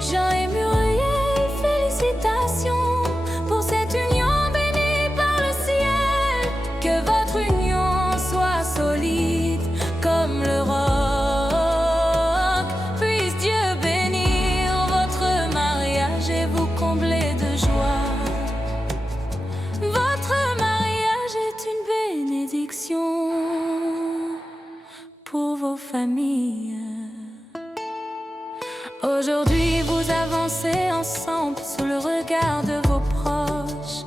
Jean et Muriel, félicitations pour cette union bénie par le ciel. Que votre union soit solide comme le roc. Puisse Dieu bénir votre mariage et vous combler de joie. Votre mariage est une bénédiction pour vos familles. Aujourd'hui, vous avancez ensemble sous le regard de vos proches.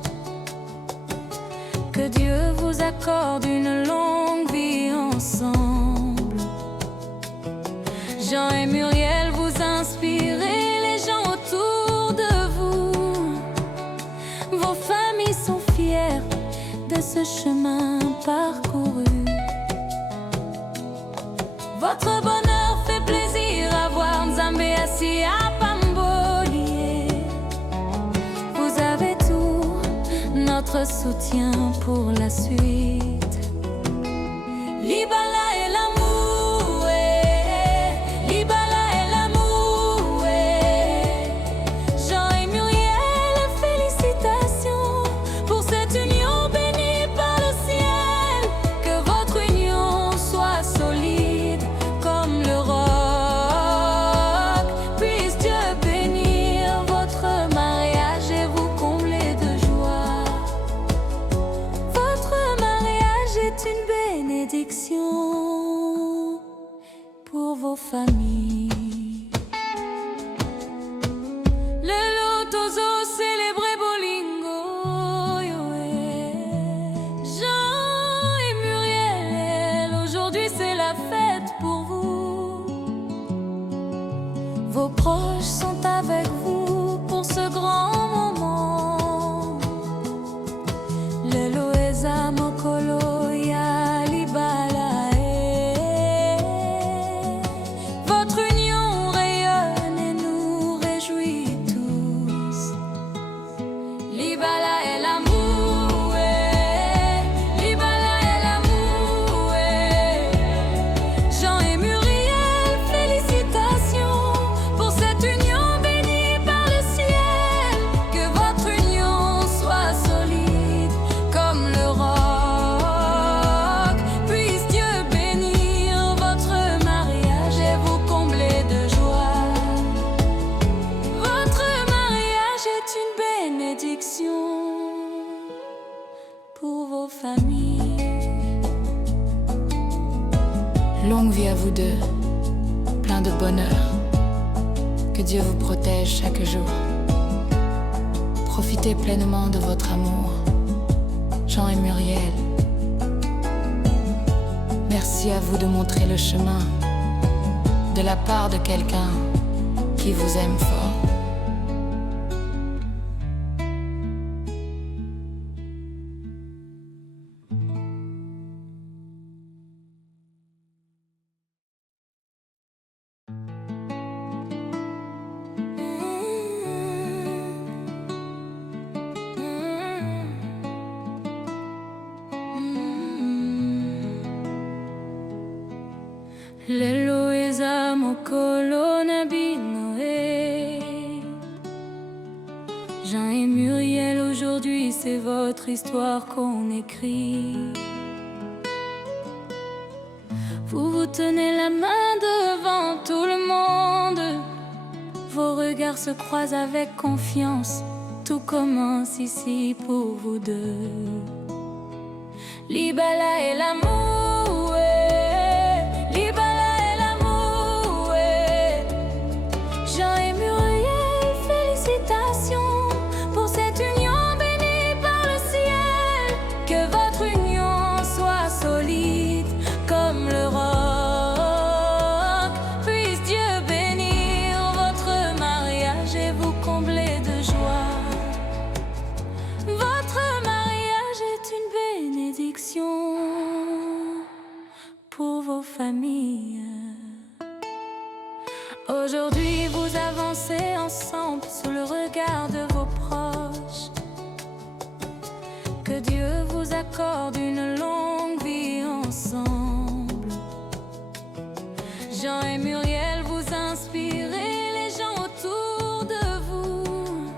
Que Dieu vous accorde une longue vie ensemble. Jean et Muriel, vous inspirez les gens autour de vous. Vos familles sont fières de ce chemin parcouru. Votre bonheur fait plaisir à voir. Nzambe assis à Pambolier. Vous avez tout notre soutien pour la suite. Libala et l'amour, Libala et l'amour, Jean et Muriel, félicitations pour cette union bénie par le ciel. Que votre union soit solide comme le roc. Puisse Dieu bénir votre mariage et vous combler de joie. Votre mariage est une bénédiction pour vos familles. Le lotozo célébré bolingo, Jean et Muriel, aujourd'hui c'est la fête pour vous. Vos proches sont avec vous pour ce grand moment. Lelo eza mokolo ya libala, votre union rayonne et nous réjouit tous. Libala et l'amour, Libala et l'amour, Jean et Muriel, félicitations pour cette union bénie par le ciel. Que votre union soit solide comme le roc. Puisse Dieu bénir votre mariage et vous combler de joie. Votre mariage est une bénédiction pour vos familles. Longue vie à vous deux, plein de bonheur. Que Dieu vous protège chaque jour. Profitez pleinement de votre amour. Jean et Muriel. Merci à vous de montrer le chemin de la part de quelqu'un qui vous aime fort. Lelo eza mokolo na binoé. Jean et Muriel, aujourd'hui c'est votre histoire qu'on écrit. Vous vous tenez la main devant tout le monde. Vos regards se croisent avec confiance. Tout commence ici pour vous deux. Libala et l'amour, ouais. Libala et l'amour, ouais. Jean et Muriel, félicitations pour cette union bénie par le ciel. Que votre union soit solide comme le roc. Puisse Dieu bénir votre mariage et vous combler de joie. Votre mariage est une bénédiction pour vos familles. Aujourd'hui, vous avancez ensemble sous le regard de vos proches. Que Dieu vous accorde une longue vie ensemble. Jean et Muriel, vous inspirez les gens autour de vous.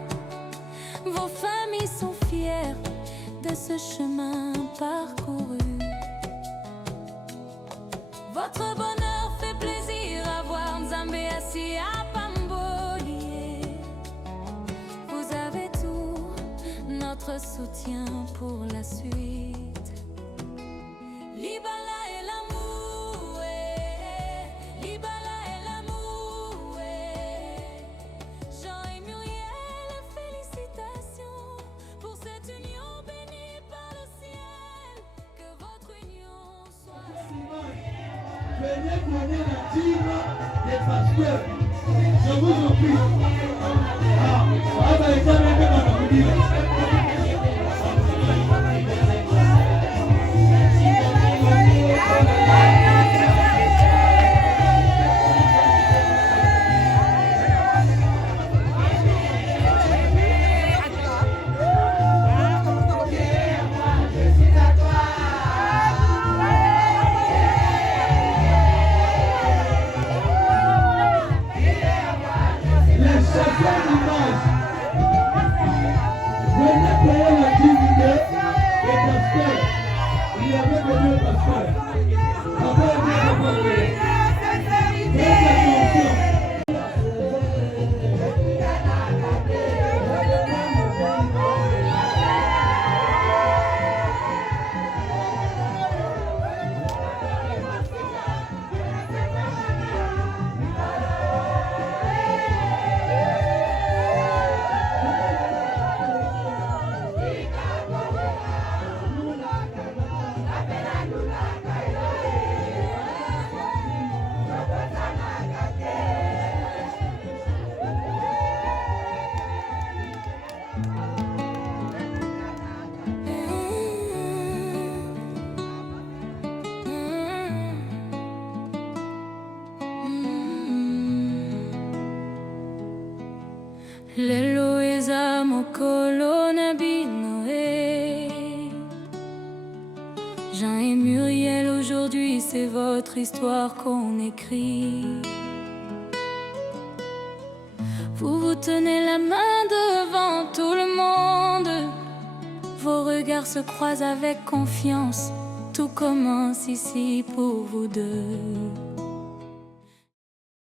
Vos familles sont fières de ce chemin parcouru. Votre bonheur fait plaisir à voir. Nzambe assis à Pambolier. Vous avez tout notre soutien pour la suite. Libala et l'amour, ouais. Libala et l'amour, ouais. Jean et Muriel, félicitations pour cette union bénie par le ciel. Que votre union soit. Venez connaître la team des pasteurs. Je vous en prie. Lelo eza mokolo na binoé. Jean et Muriel, aujourd'hui c'est votre histoire qu'on écrit. Vous vous tenez la main devant tout le monde. Vos regards se croisent avec confiance. Tout commence ici pour vous deux.